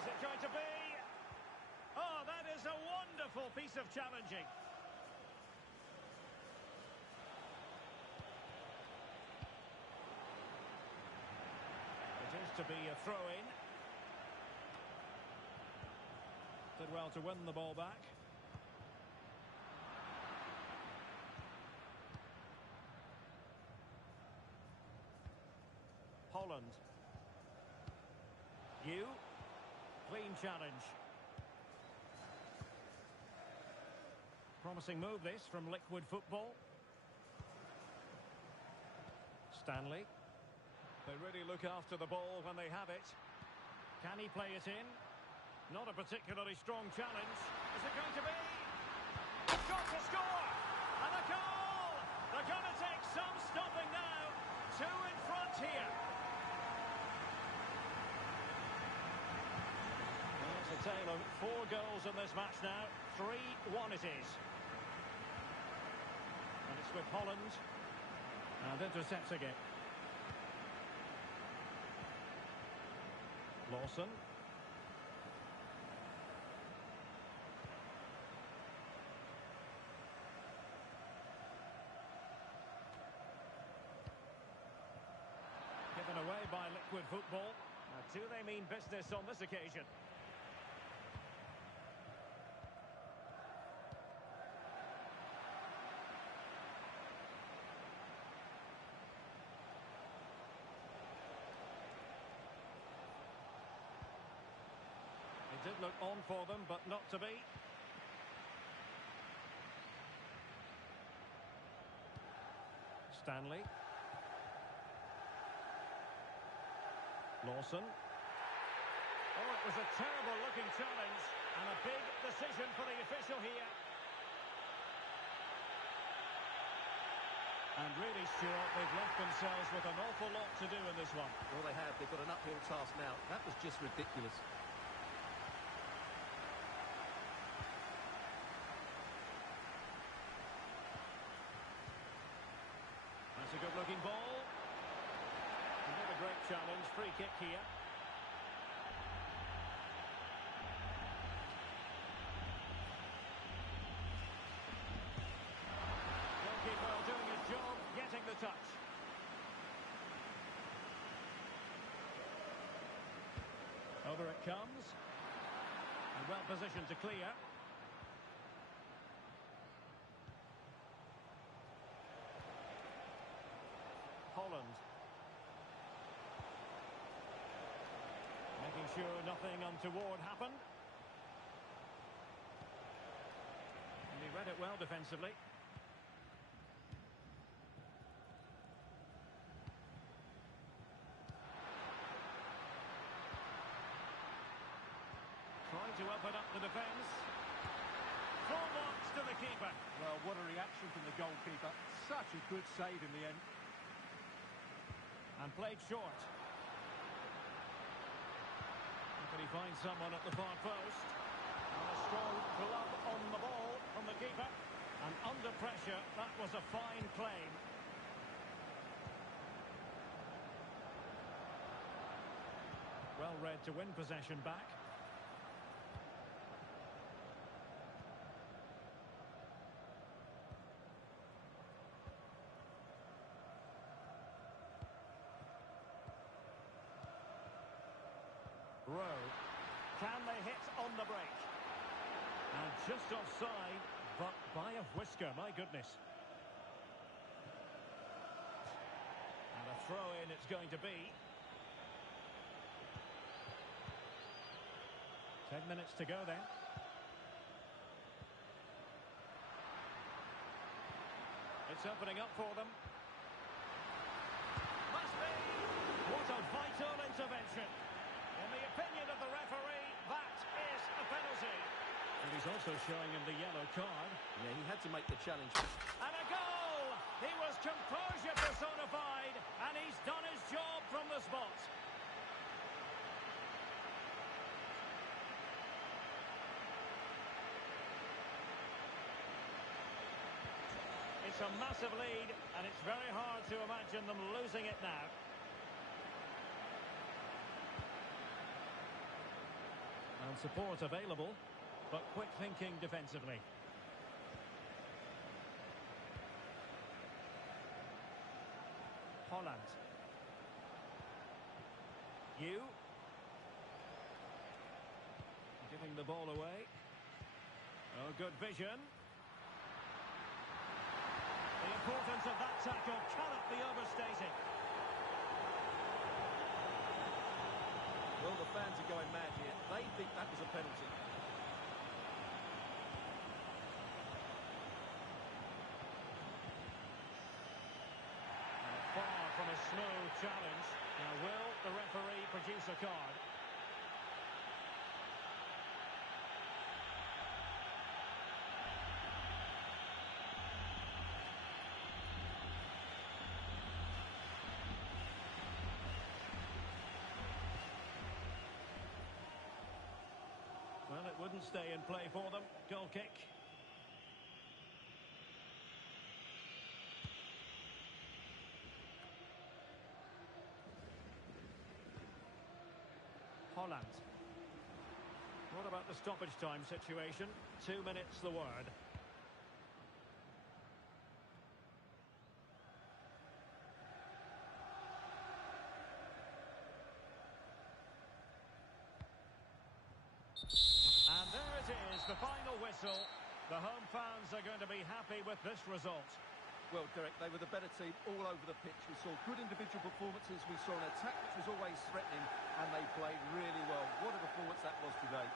Is it going to be? Oh, that is a wonderful piece of challenging. It is to be a throw-in. Did well to win the ball back. Holland. Clean challenge. Promising move this from Liquid Football. Stanley. They really look after the ball when they have it. Can he play it in? Not a particularly strong challenge. Is it going to be? Shot to score! And a goal! They're going to take some stopping now. Two in front here. Well, it's a tale of 4 goals in this match now. 3-1 it is. And it's with Holland. And intercepts again. Lawson. Given away by Liquid Football. Now, do they mean business on this occasion? It did look on for them, but not to be. Stanley. Lawson. Oh, it was a terrible-looking challenge, and a big decision for the official here. And really, Stuart, they've left themselves with an awful lot to do in this one. Well, they have. They've got an uphill task now. That was just ridiculous. That's a good-looking ball. Another great challenge. Free kick here. Goalkeeper doing his job, getting the touch. Over it comes. And well positioned to clear. Holland. Making sure nothing untoward happened. And he read it well defensively. Trying to open up the defence. Full marks to the keeper. Well, what a reaction from the goalkeeper. Such a good save in the end. And played short. Can he find someone at the far post? And a strong glove on the ball from the keeper. And under pressure, that was a fine claim. Well read to win possession back. Rowe. Can they hit on the break? And just offside, but by a whisker, my goodness. And a throw-in it's going to be. 10 minutes to go then. It's opening up for them. Must be! What a vital intervention. In the opinion of the referee, that is a penalty. And he's also showing him the yellow card. Yeah, he had to make the challenge. And a goal! He was composure personified, and he's done his job from the spot. It's a massive lead, and it's very hard to imagine them losing it now. And support available, but quick thinking defensively. Holland. Giving the ball away. Oh, good vision. The importance of that tackle cannot be overstated. Well, the fans are going mad here. They think that was a penalty. Far from a smooth challenge. Now, will the referee produce a card? it wouldn't stay in play for them. Goal kick. Holland. What about the stoppage time situation? 2 minutes the word. And there it is, the final whistle. The home fans are going to be happy with this result. Well, Derek, they were the better team all over the pitch. We saw good individual performances. We saw an attack which was always threatening, and they played really well. What a performance that was today.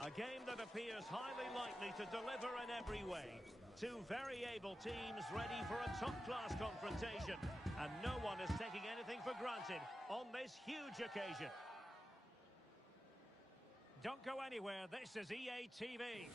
A game that appears highly likely to deliver in every way. Two very able teams ready for a top-class confrontation. And no one is taking anything for granted on this huge occasion. Don't go anywhere, this is EA TV.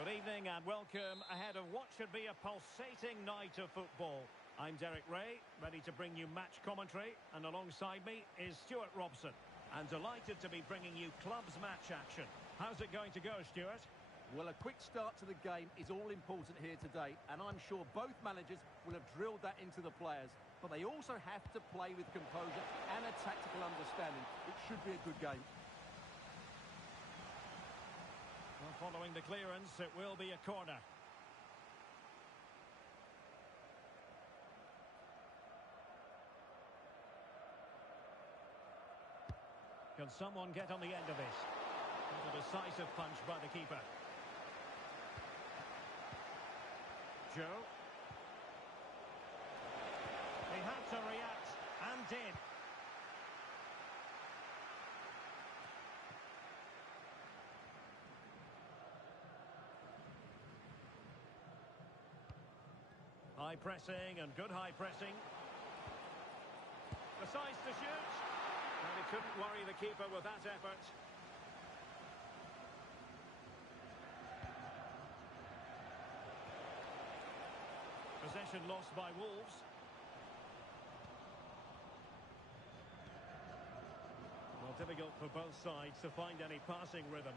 Good evening and welcome ahead of what should be a pulsating night of football. I'm Derek Ray, ready to bring you match commentary, and alongside me is Stuart Robson. And delighted to be bringing you clubs match action. How's it going to go, Stuart? Well, a quick start to the game is all important here today, and I'm sure both managers will have drilled that into the players. But they also have to play with composure and a tactical understanding. It should be a good game. Well, following the clearance, it will be a corner. Can someone get on the end of this? A decisive punch by the keeper. Joe. He had to react, and did. High pressing and good high pressing. Decides to shoot. And he couldn't worry the keeper with that effort. Possession lost by Wolves. Well, difficult for both sides to find any passing rhythm.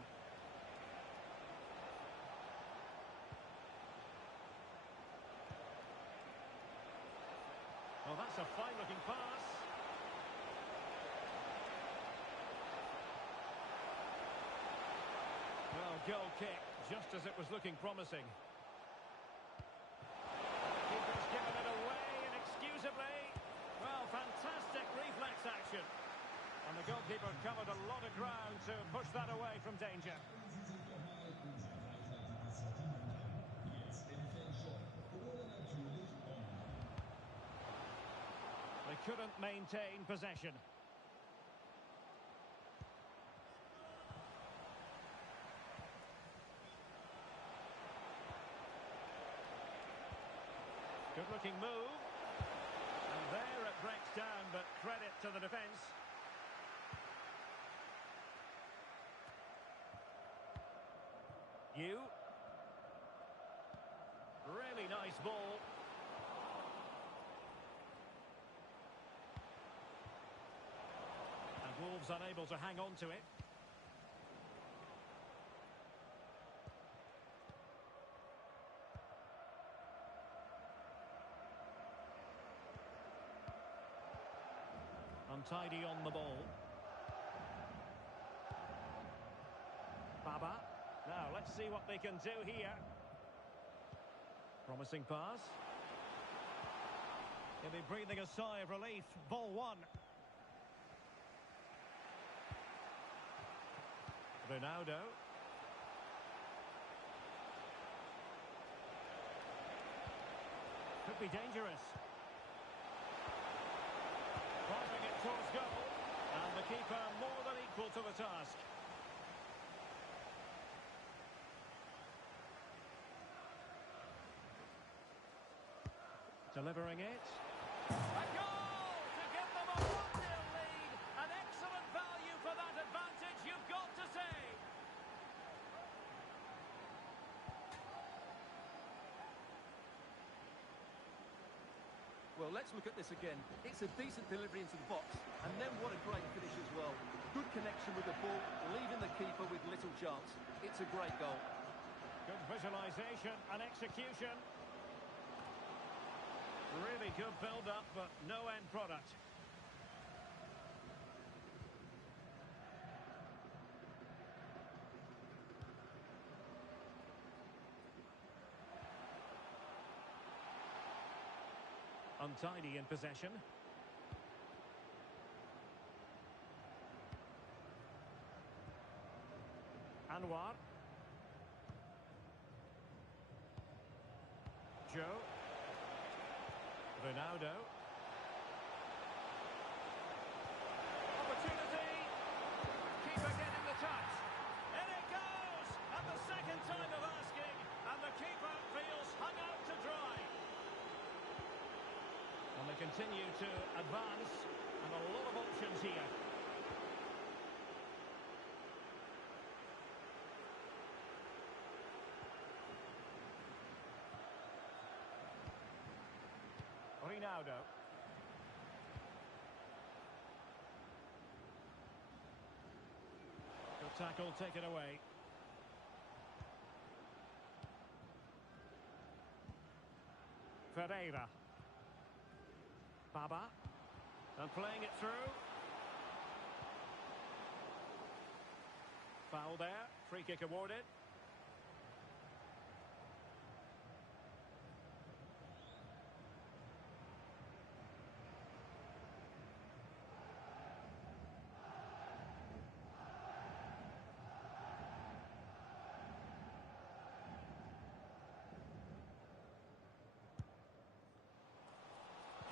Well, that's a fine-looking pass. Well, goal kick, just as it was looking promising. Keeper's given it away inexcusably. Well, fantastic reflex action. And the goalkeeper covered a lot of ground to push that away from danger. They couldn't maintain possession. Good-looking move. And there it breaks down, but credit to the defence. Really nice ball. And Wolves unable to hang on to it. Untidy on the ball. Baba. Now, let's see what they can do here. Promising pass. He'll be breathing a sigh of relief. Ball one. Ronaldo. Could be dangerous. Driving it towards goal. And the keeper more than equal to the task. Delivering it. A goal to give them a 1-0 lead. An excellent value for that advantage, you've got to say. Well, let's look at this again. It's a decent delivery into the box. And then what a great finish as well. Good connection with the ball, leaving the keeper with little chance. It's a great goal. Good visualisation and execution. Really good build-up, but no end product. Untidy in possession. Anwar. Joe. Ronaldo. continue to advance, and a lot of options here. Ronaldo. Good tackle, taken away. Ferreira. Baba. And playing it through. Foul there. Free kick awarded.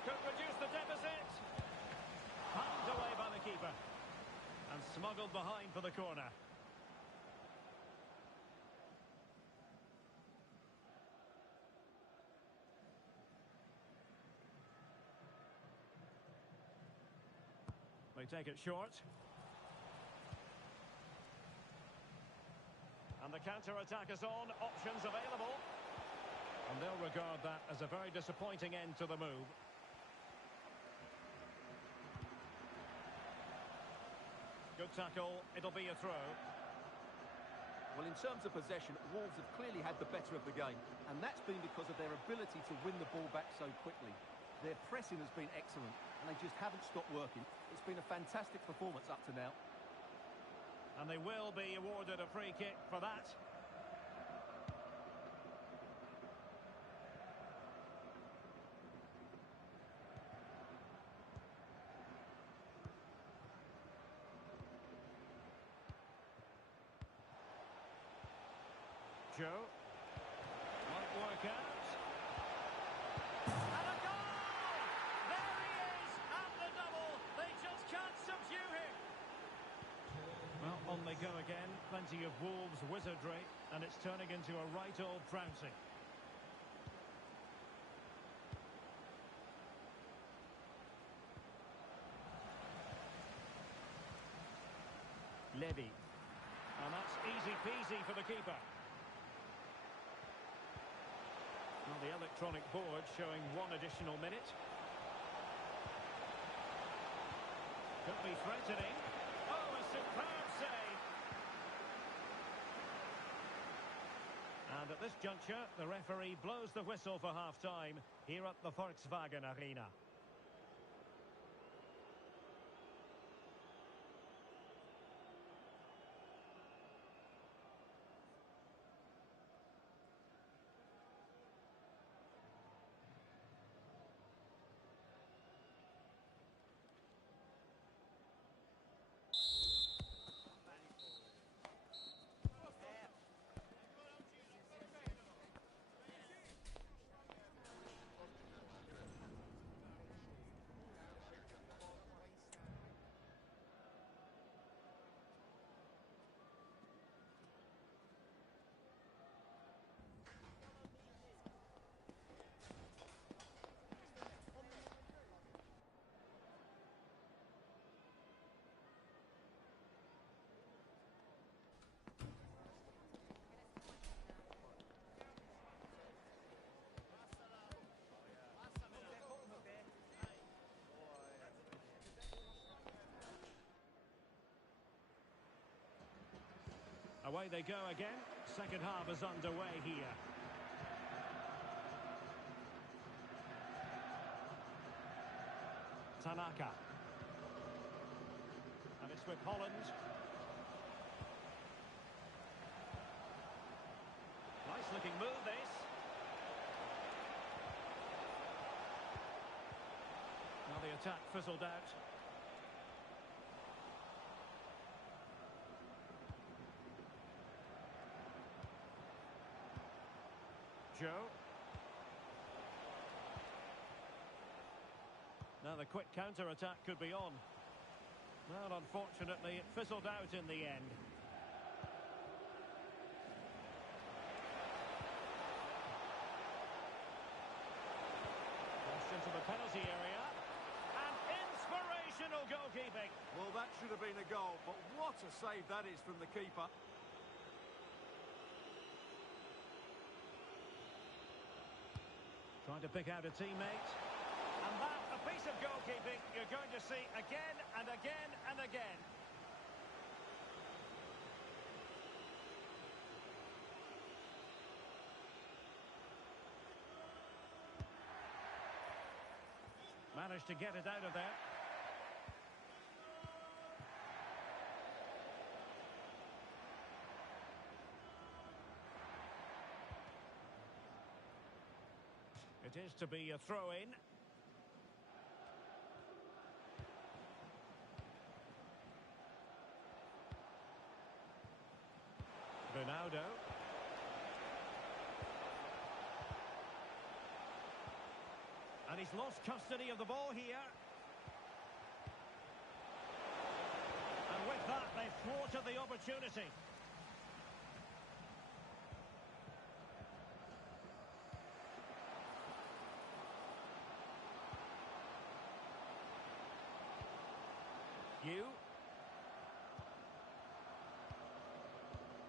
Could reduce the deficit. Pumped away by the keeper. And smuggled behind for the corner. They take it short. And the counter-attack is on. Options available. And they'll regard that as a very disappointing end to the move. Good tackle, it'll be a throw. Well, in terms of possession, Wolves have clearly had the better of the game, and that's been because of their ability to win the ball back so quickly. Their pressing has been excellent, and they just haven't stopped working. It's been a fantastic performance up to now. And they will be awarded a free kick for that. Joe. Might work out. And a goal! There he is! And the double! They just can't subdue him! Well, on they go again. Plenty of Wolves wizardry. And it's turning into a right old trouncing. Levy. And that's easy peasy for the keeper. Well, the electronic board showing one additional minute. Could be threatening. Oh, a superb save. And at this juncture, the referee blows the whistle for half-time here at the Volkswagen Arena. Away they go again. Second half is underway here. Tanaka. And it's with Holland. Nice looking move this. Now the attack fizzled out. Joe. Now the quick counter-attack could be on. Well, unfortunately, it fizzled out in the end. Crossed into the penalty area. Exceptional goalkeeping. Well, that should have been a goal, but what a save that is from the keeper. Trying to pick out a teammate. And that, a piece of goalkeeping you're going to see again and again and again. Managed to get it out of there. It is to be a throw-in. Ronaldo. And he's lost custody of the ball here. And with that, they've thwarted the opportunity.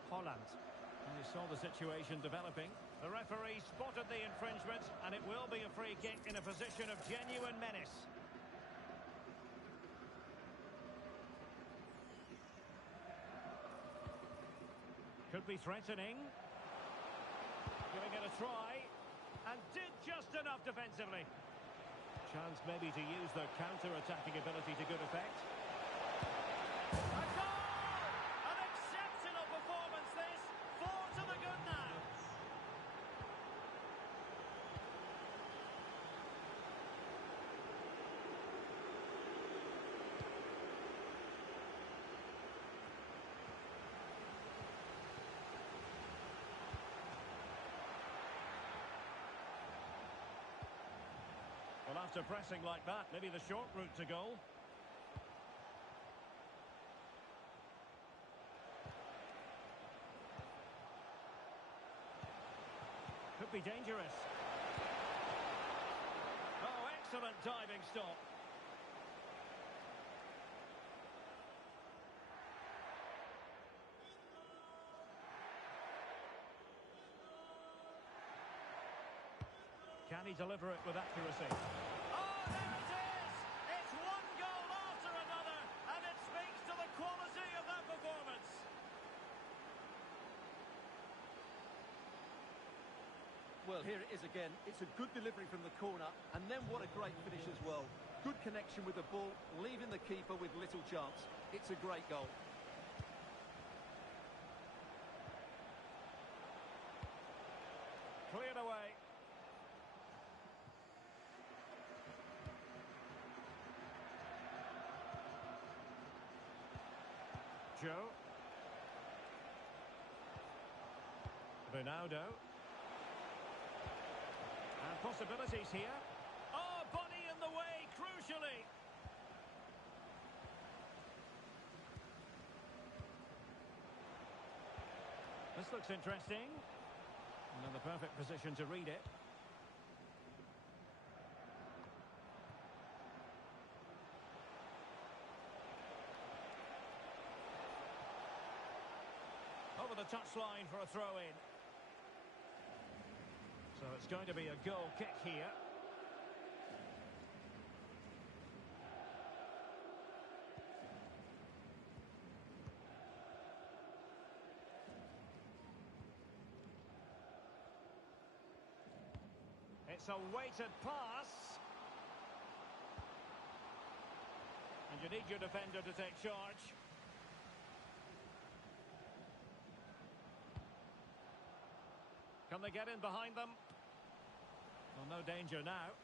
Holland. And you saw the situation developing. The referee spotted the infringement, and it will be a free kick in a position of genuine menace. Could be threatening. Giving it a try. And did just enough defensively. Chance maybe to use their counter-attacking ability to good effect. A goal! An exceptional performance this. 4 to the good now. Well, after pressing like that, maybe the short route to goal. Could be dangerous. Oh, excellent diving stop. Can he deliver it with accuracy? Oh, there it is! It's one goal after another, and it speaks to the quality of that performance. Well, here it is again. It's a good delivery from the corner, and then what a great finish as well. Good connection with the ball, leaving the keeper with little chance. It's a great goal. Cleared away. Joe. Ronaldo. And possibilities here. Oh, body in the way, crucially. This looks interesting. Another perfect position to read it. Over the touchline for a throw-in. So it's going to be a goal kick here. It's a weighted pass. And you need your defender to take charge. Can they get in behind them? Well, no danger now.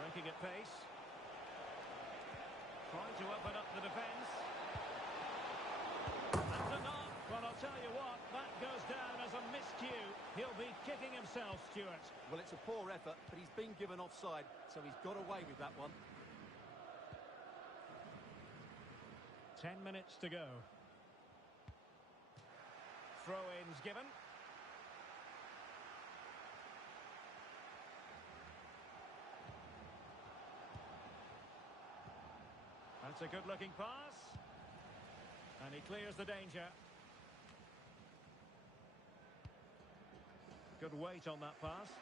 Breaking at pace. Trying to open up the defence. That's a knock. Well, I'll tell you what, that goes down as a miscue. He'll be kicking himself, Stuart. Well, it's a poor effort, but he's been given offside, so he's got away with that one. 10 minutes to go. Throw-ins given. That's a good-looking pass. And he clears the danger. Good weight on that pass.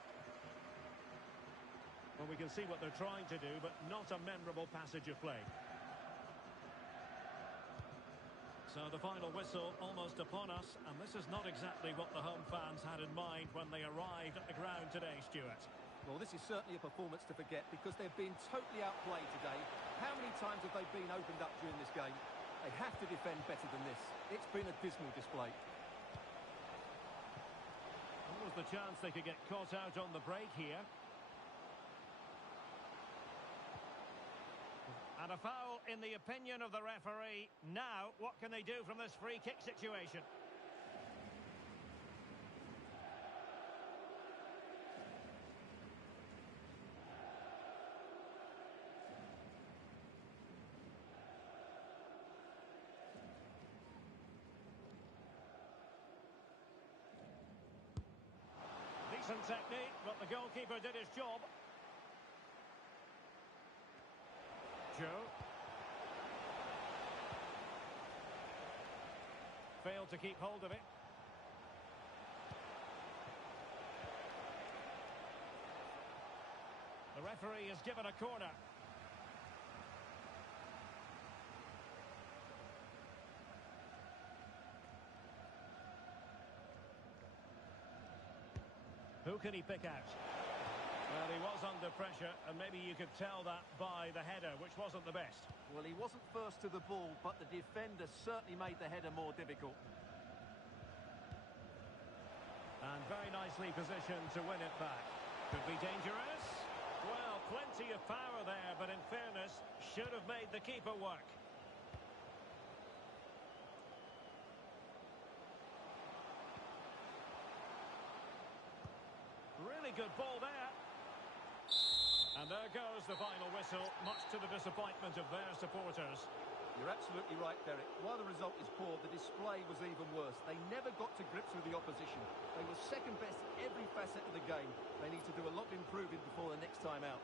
Well, we can see what they're trying to do, but not a memorable passage of play. So the final whistle almost upon us, and this is not exactly what the home fans had in mind when they arrived at the ground today, Stuart. Well, this is certainly a performance to forget because they've been totally outplayed today. How many times have they been opened up during this game? They have to defend better than this. It's been a dismal display. What was the chance they could get caught out on the break here? And a foul in the opinion of the referee. Now, what can they do from this free kick situation? Decent technique, but the goalkeeper did his job. Joe. Failed to keep hold of it. The referee has given a corner. Who can he pick out? Well, he was under pressure, and maybe you could tell that by the header, which wasn't the best. Well, he wasn't first to the ball, but the defender certainly made the header more difficult. And very nicely positioned to win it back. Could be dangerous. Well, plenty of power there, but in fairness, should have made the keeper work. Really good ball there. And there goes the final whistle, much to the disappointment of their supporters. You're absolutely right, Derek. While the result is poor, the display was even worse. They never got to grips with the opposition. They were second best in every facet of the game. They need to do a lot of improving before the next time out.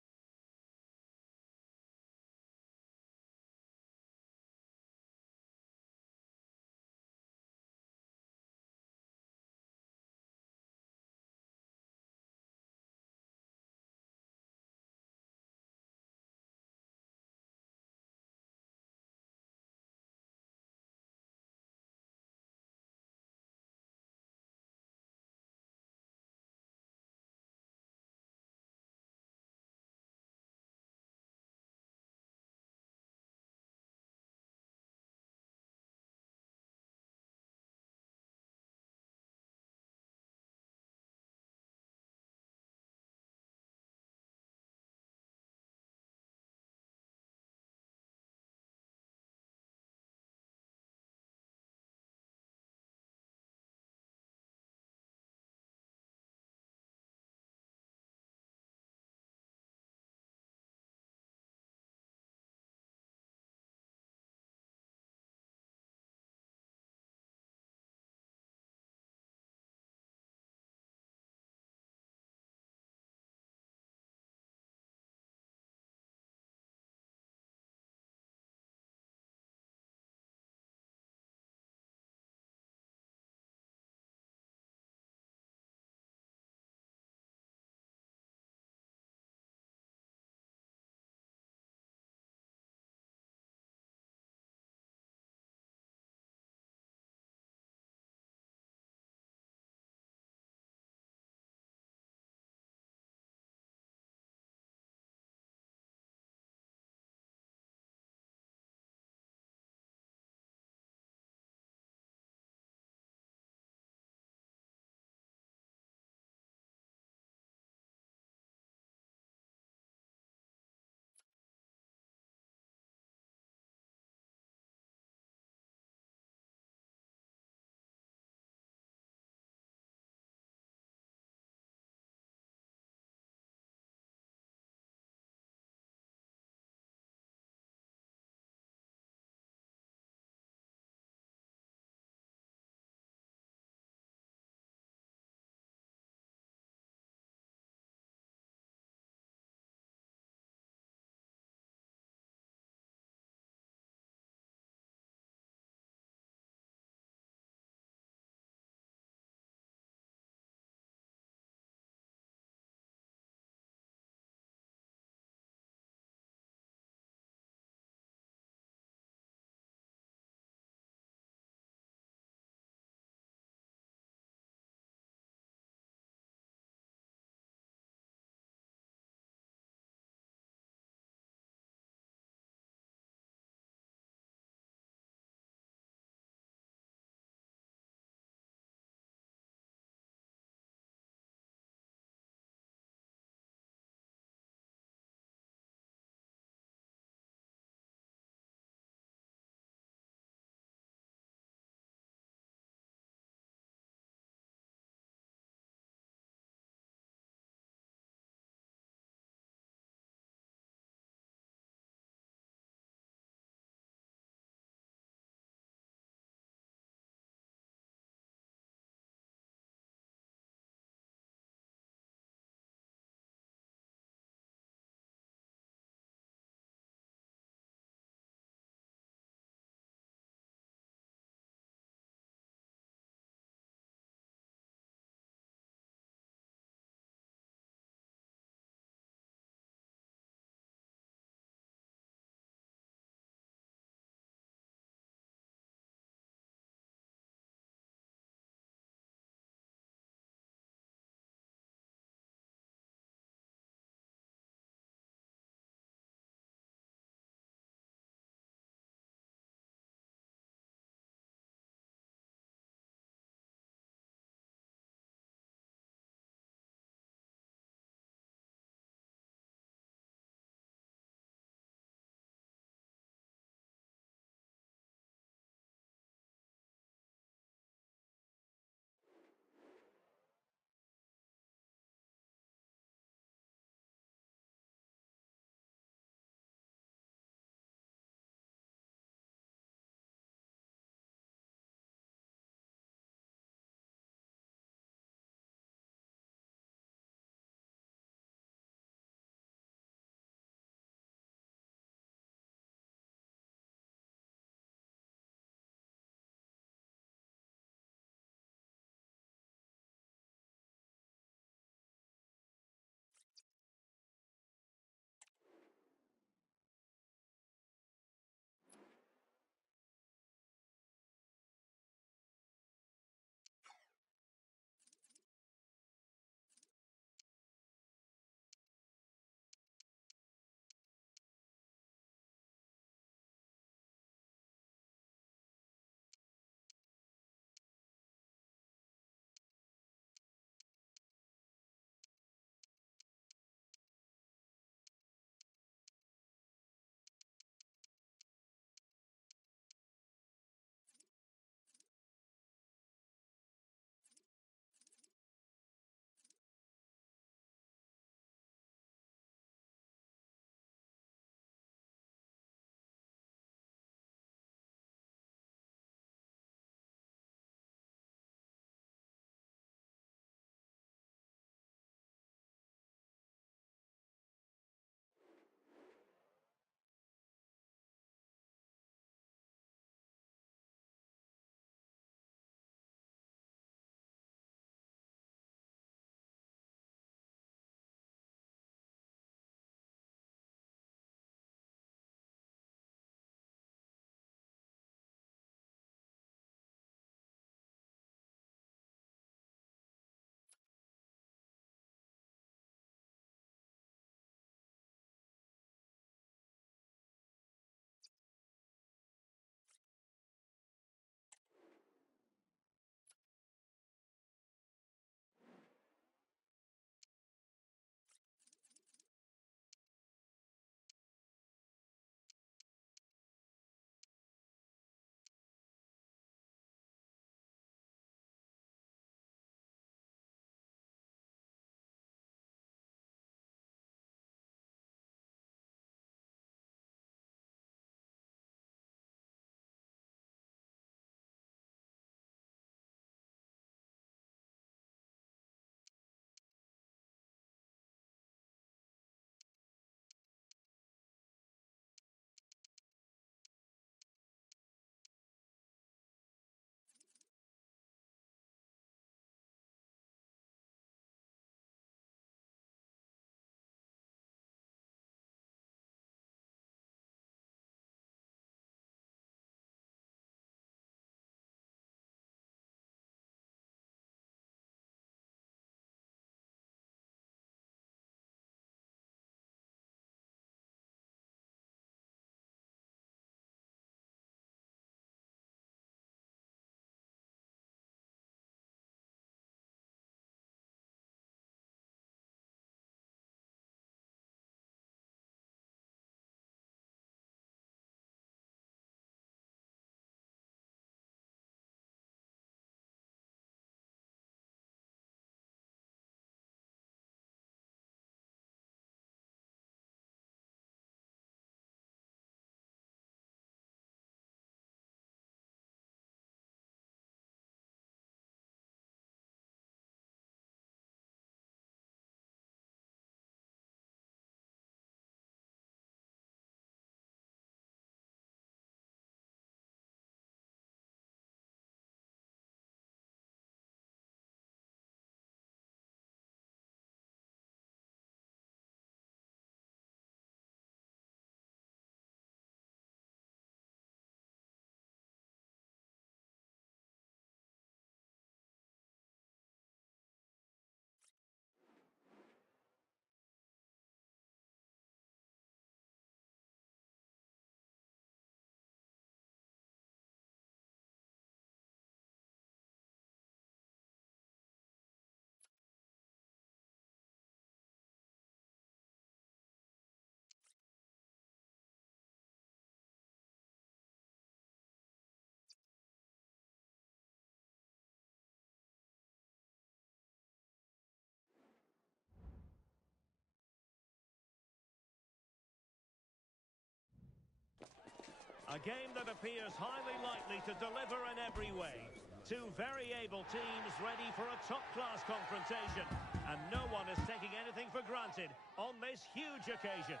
A game that appears highly likely to deliver in every way. Two very able teams ready for a top-class confrontation. And no one is taking anything for granted on this huge occasion.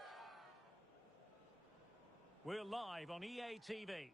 We're live on EA TV.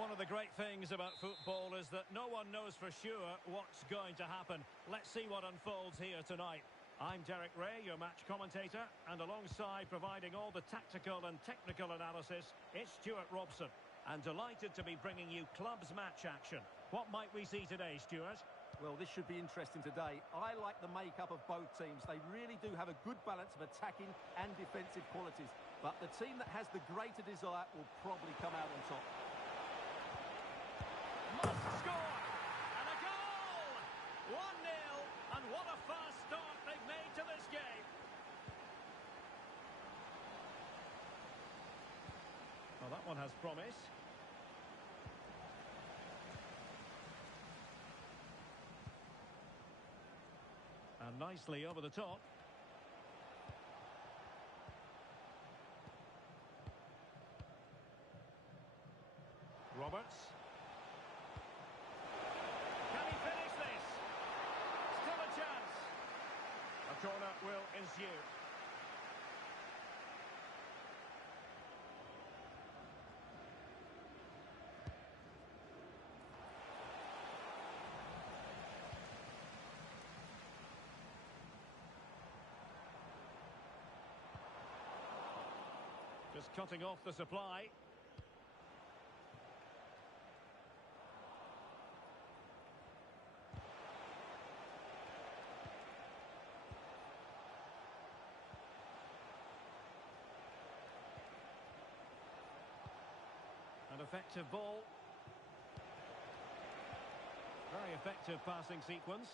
One of the great things about football is that no one knows for sure what's going to happen. Let's see what unfolds here tonight. I'm Derek Ray, your match commentator, and alongside providing all the tactical and technical analysis, it's Stuart Robson. And delighted to be bringing you clubs match action. What might we see today, Stuart? Well, this should be interesting today. I like the makeup of both teams. They really do have a good balance of attacking and defensive qualities. But the team that has the greater desire will probably come out on top. Must score! And a goal! 1-0, and what a fast start they've made to this game. Well, that one has promise. And nicely over the top. Roberts. Can he finish this? Still a chance. A corner will ensue. Just cutting off the supply. An effective ball. Very effective passing sequence.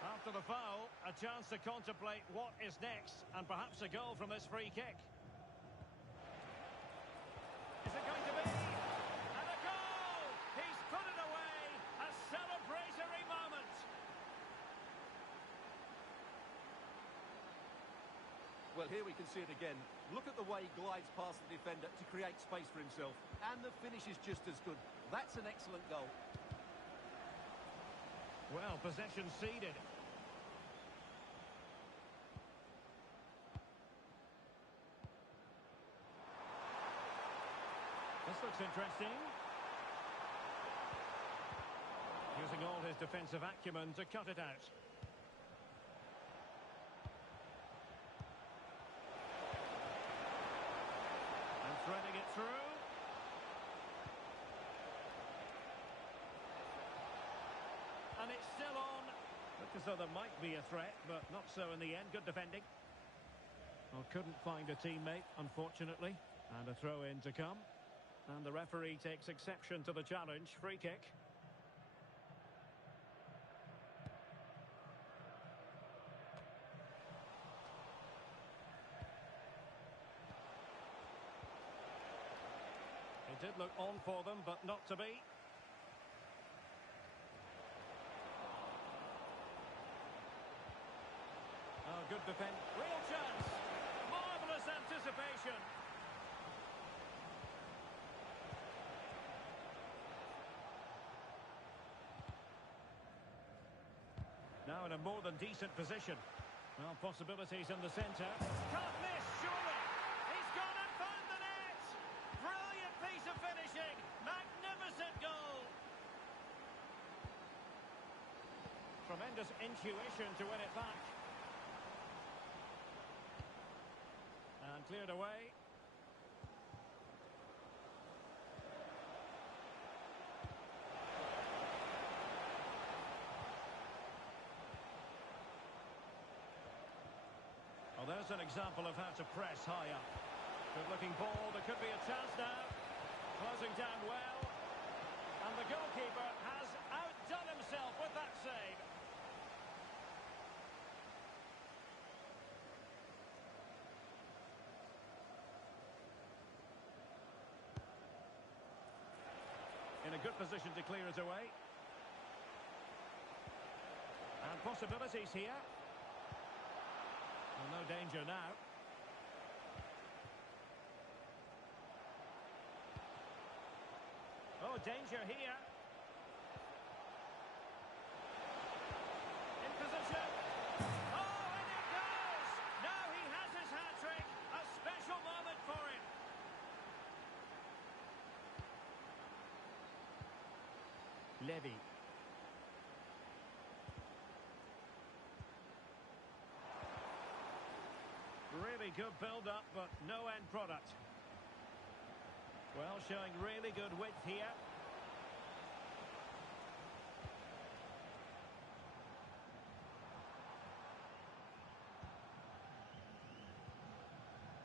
After the foul, a chance to contemplate what is next, and perhaps a goal from this free kick. Is it going to be? And a goal! He's put it away! A celebratory moment! Well, here we can see it again. Look at the way he glides past the defender to create space for himself. And the finish is just as good. That's an excellent goal. Well, possession ceded. This looks interesting. Using all his defensive acumen to cut it out. And threading it through. And it's still on. Look as though there might be a threat, but not so in the end. Good defending. Well, couldn't find a teammate, unfortunately. And a throw-in to come. And the referee takes exception to the challenge. Free kick. It did look on for them, but not to be. Oh, good defense. Real chance. Marvellous anticipation. Now in a more than decent position. Well, possibilities in the centre. Can't miss, surely. He's gone and found the net. Brilliant piece of finishing. Magnificent goal. Tremendous intuition to win it back. And cleared away. Well, there's an example of how to press high up. Good-looking ball. There could be a chance now. Closing down well. And the goalkeeper has outdone himself with that save. In a good position to clear it away. And possibilities here. No danger now. Oh, danger here. In position. Oh, and it goes! Now he has his hat-trick. A special moment for him. Levy. Really good build-up, but no end product. Well, showing really good width here.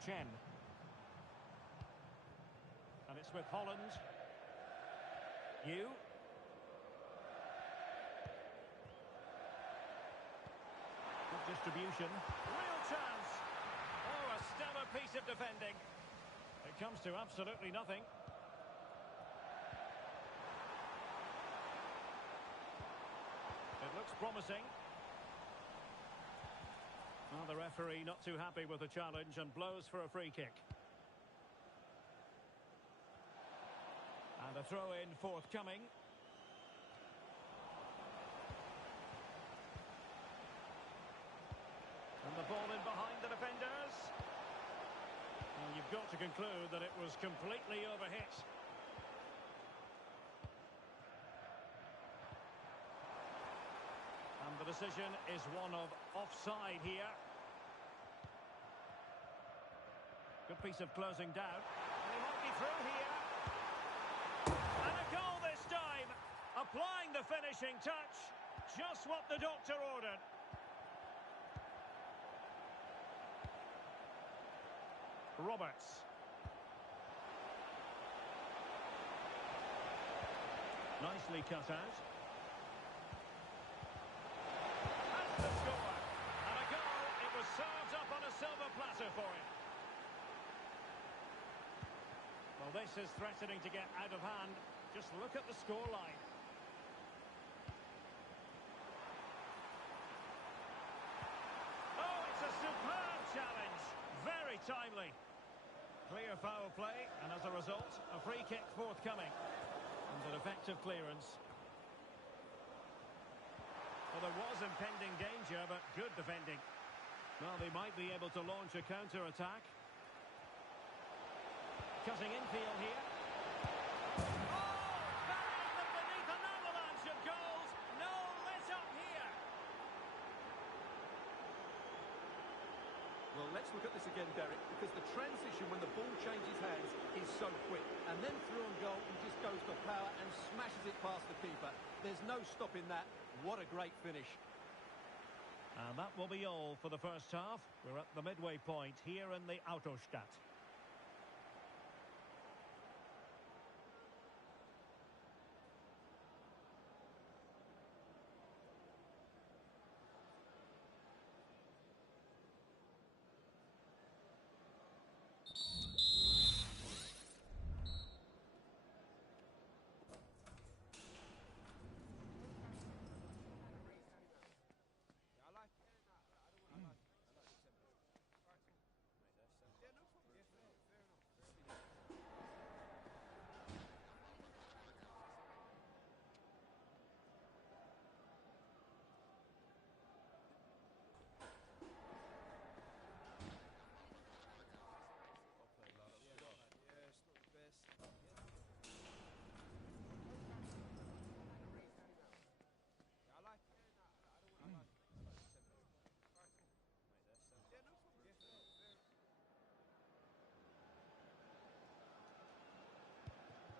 Chen. And it's with Holland. You. Good distribution. Real chance. Oh, a stellar piece of defending. It comes to absolutely nothing. It looks promising. Well, the referee not too happy with the challenge and blows for a free kick. And a throw-in forthcoming. And the ball in behind the defenders. Well, you've got to conclude that it was completely overhit. And the decision is one of offside here. Good piece of closing down. And he might be through here. And a goal this time. Applying the finishing touch. Just what the doctor ordered. Roberts. Nicely cut out. That's the score. And a goal. It was served up on a silver platter for him. Well, this is threatening to get out of hand. Just look at the scoreline. Oh, it's a superb challenge. Very timely. Clear foul play, and as a result, a free kick forthcoming. And an effective clearance. Well, there was impending danger, but good defending. Well, they might be able to launch a counter-attack. Cutting infield here. Oh! Burying them beneath an avalanche of goals. No let up here. Well, let's look at this again, Derek, because the transition when the ball changes hands is so quick. And then through on goal, he just goes for power and smashes it past the keeper. There's no stopping that. What a great finish. And that will be all for the first half. We're at the midway point here in the Autostadt.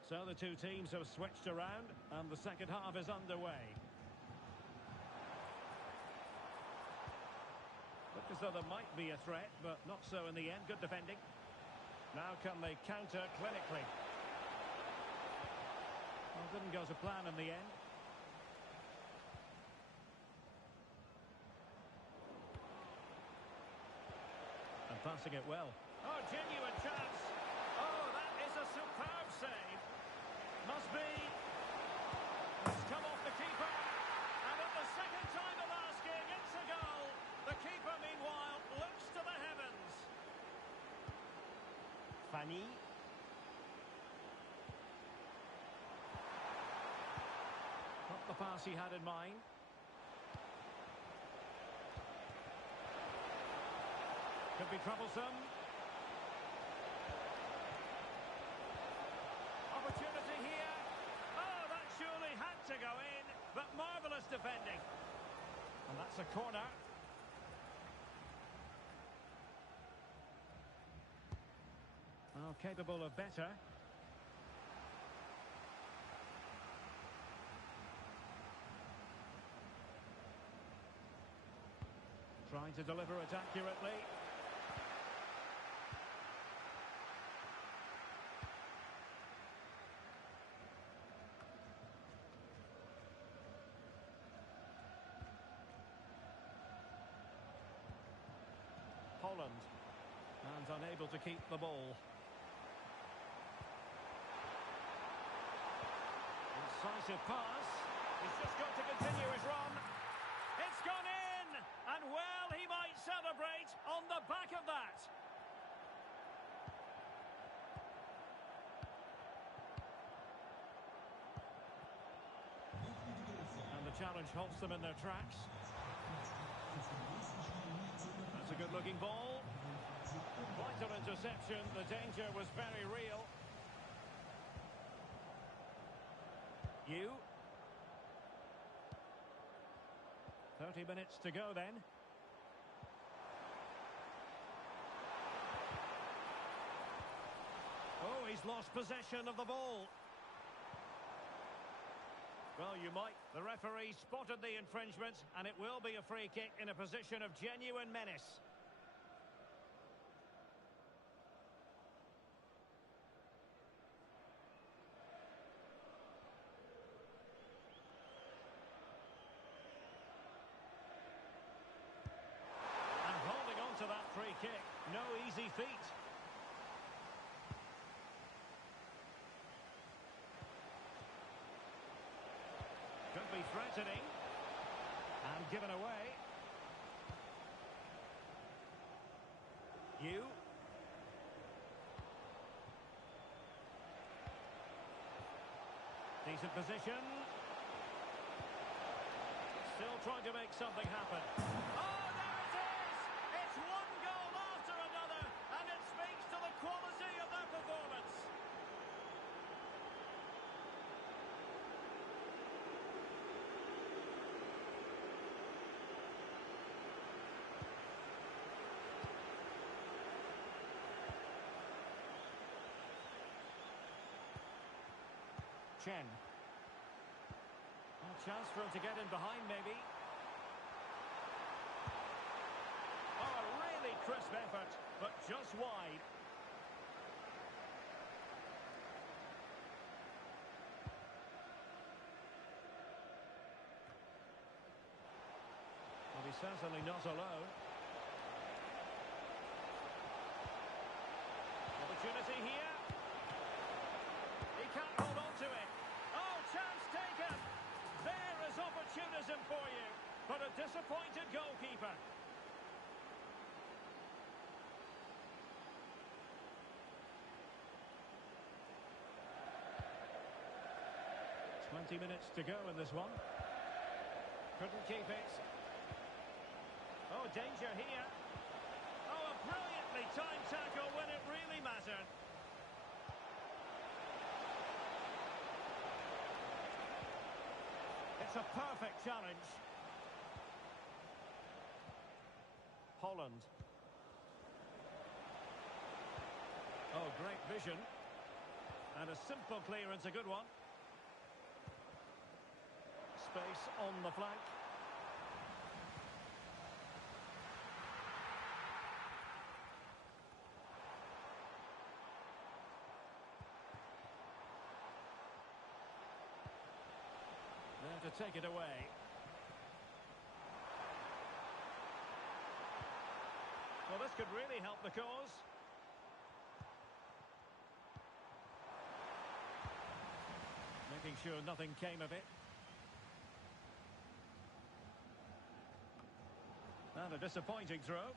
So the two teams have switched around and the second half is underway. Look as though there might be a threat, but not so in the end. Good defending. Now can they counter clinically? Well, didn't go to plan in the end. And passing it well. Oh, genuine chance. Oh, that is a superb save. Must be. It's come off the keeper. And at the second time of asking, it's a goal. The keeper, meanwhile, looks to the Fanny. Not the pass he had in mind. Could be troublesome. Opportunity here. Oh, that surely had to go in, but marvellous defending. And that's a corner. Well, capable of better. Trying to deliver it accurately. Holland. And unable to keep the ball. Incisive pass. He's just got to continue his run. It's gone in! And well, he might celebrate on the back of that. And the challenge halts them in their tracks. That's a good-looking ball. Vital interception. The danger was very real. You. 30 minutes to go then. Oh, he's lost possession of the ball. Well, you might. The referee spotted the infringement, and it will be a free kick in a position of genuine menace. And holding on to that free kick. No easy feat. Could be threatening. And given away. You. Decent position. Still trying to make something happen. Oh, there it is! It's one goal after another, and it speaks to the quality of their performance. Chen. A chance for him to get in behind, maybe. Oh, a really crisp effort, but just wide. Well, he's certainly not alone. Opportunity here. He can't hold on to it. Oh, chance taken. There is opportunism for you, but a disappointed goalkeeper. Twenty minutes to go in this one. Couldn't keep it. Oh, danger here. Oh, a brilliantly timed tackle when it really mattered. It's a perfect challenge. Holland. Oh, great vision. And a simple clearance, a good one. Space on the flank. There to take it away. Well, this could really help the cause. Making sure nothing came of it. And a disappointing throw.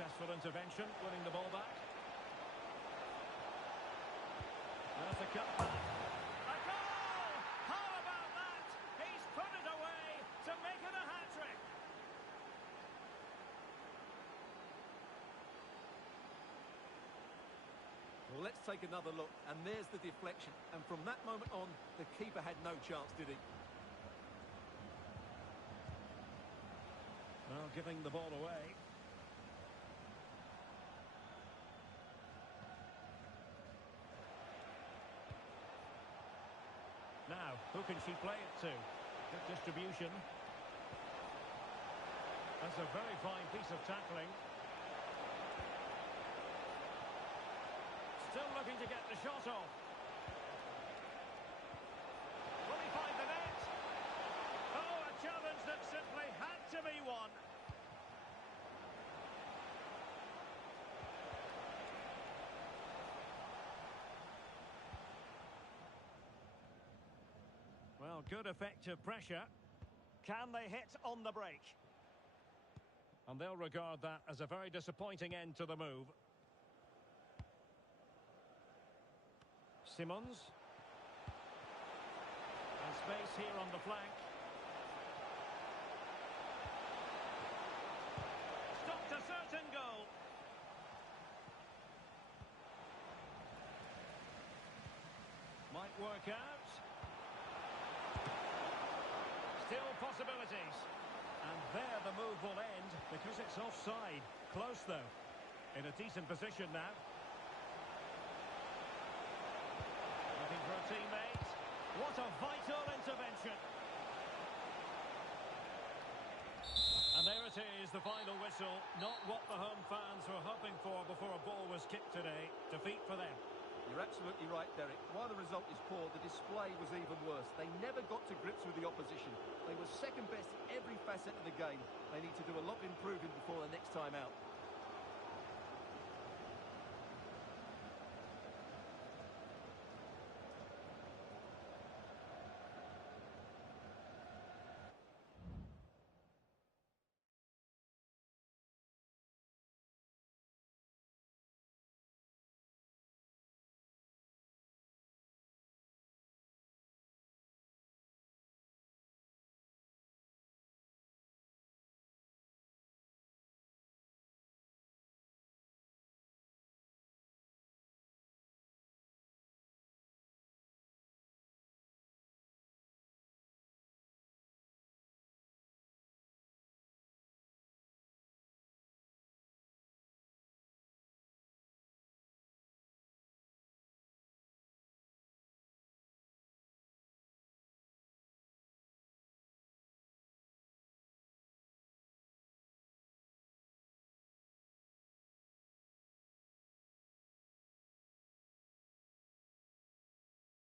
Successful intervention, winning the ball back. There's a cutback. A goal! How about that? He's put it away to make it a hat-trick. Well, let's take another look, and there's the deflection. And from that moment on, the keeper had no chance, did he? Well, giving the ball away. Now, who can she play it to? Good distribution. That's a very fine piece of tackling. Still looking to get the shot off. Will he find the net? Oh, a challenge that simply had to be won. Well, good effective pressure. Can they hit on the break? And they'll regard that as a very disappointing end to the move. Simmons. And space here on the flank. Stopped a certain goal. Might work out. Still possibilities. And there the move will end because it's offside. Close though. In a decent position now. Looking for a teammate. What a vital intervention. And there it is, the final whistle. Not what the home fans were hoping for before a ball was kicked today. Defeat for them. You're absolutely right, Derek. While the result is poor, the display was even worse. They never got to grips with the opposition. They were second best in every facet of the game. They need to do a lot of improving before the next time out.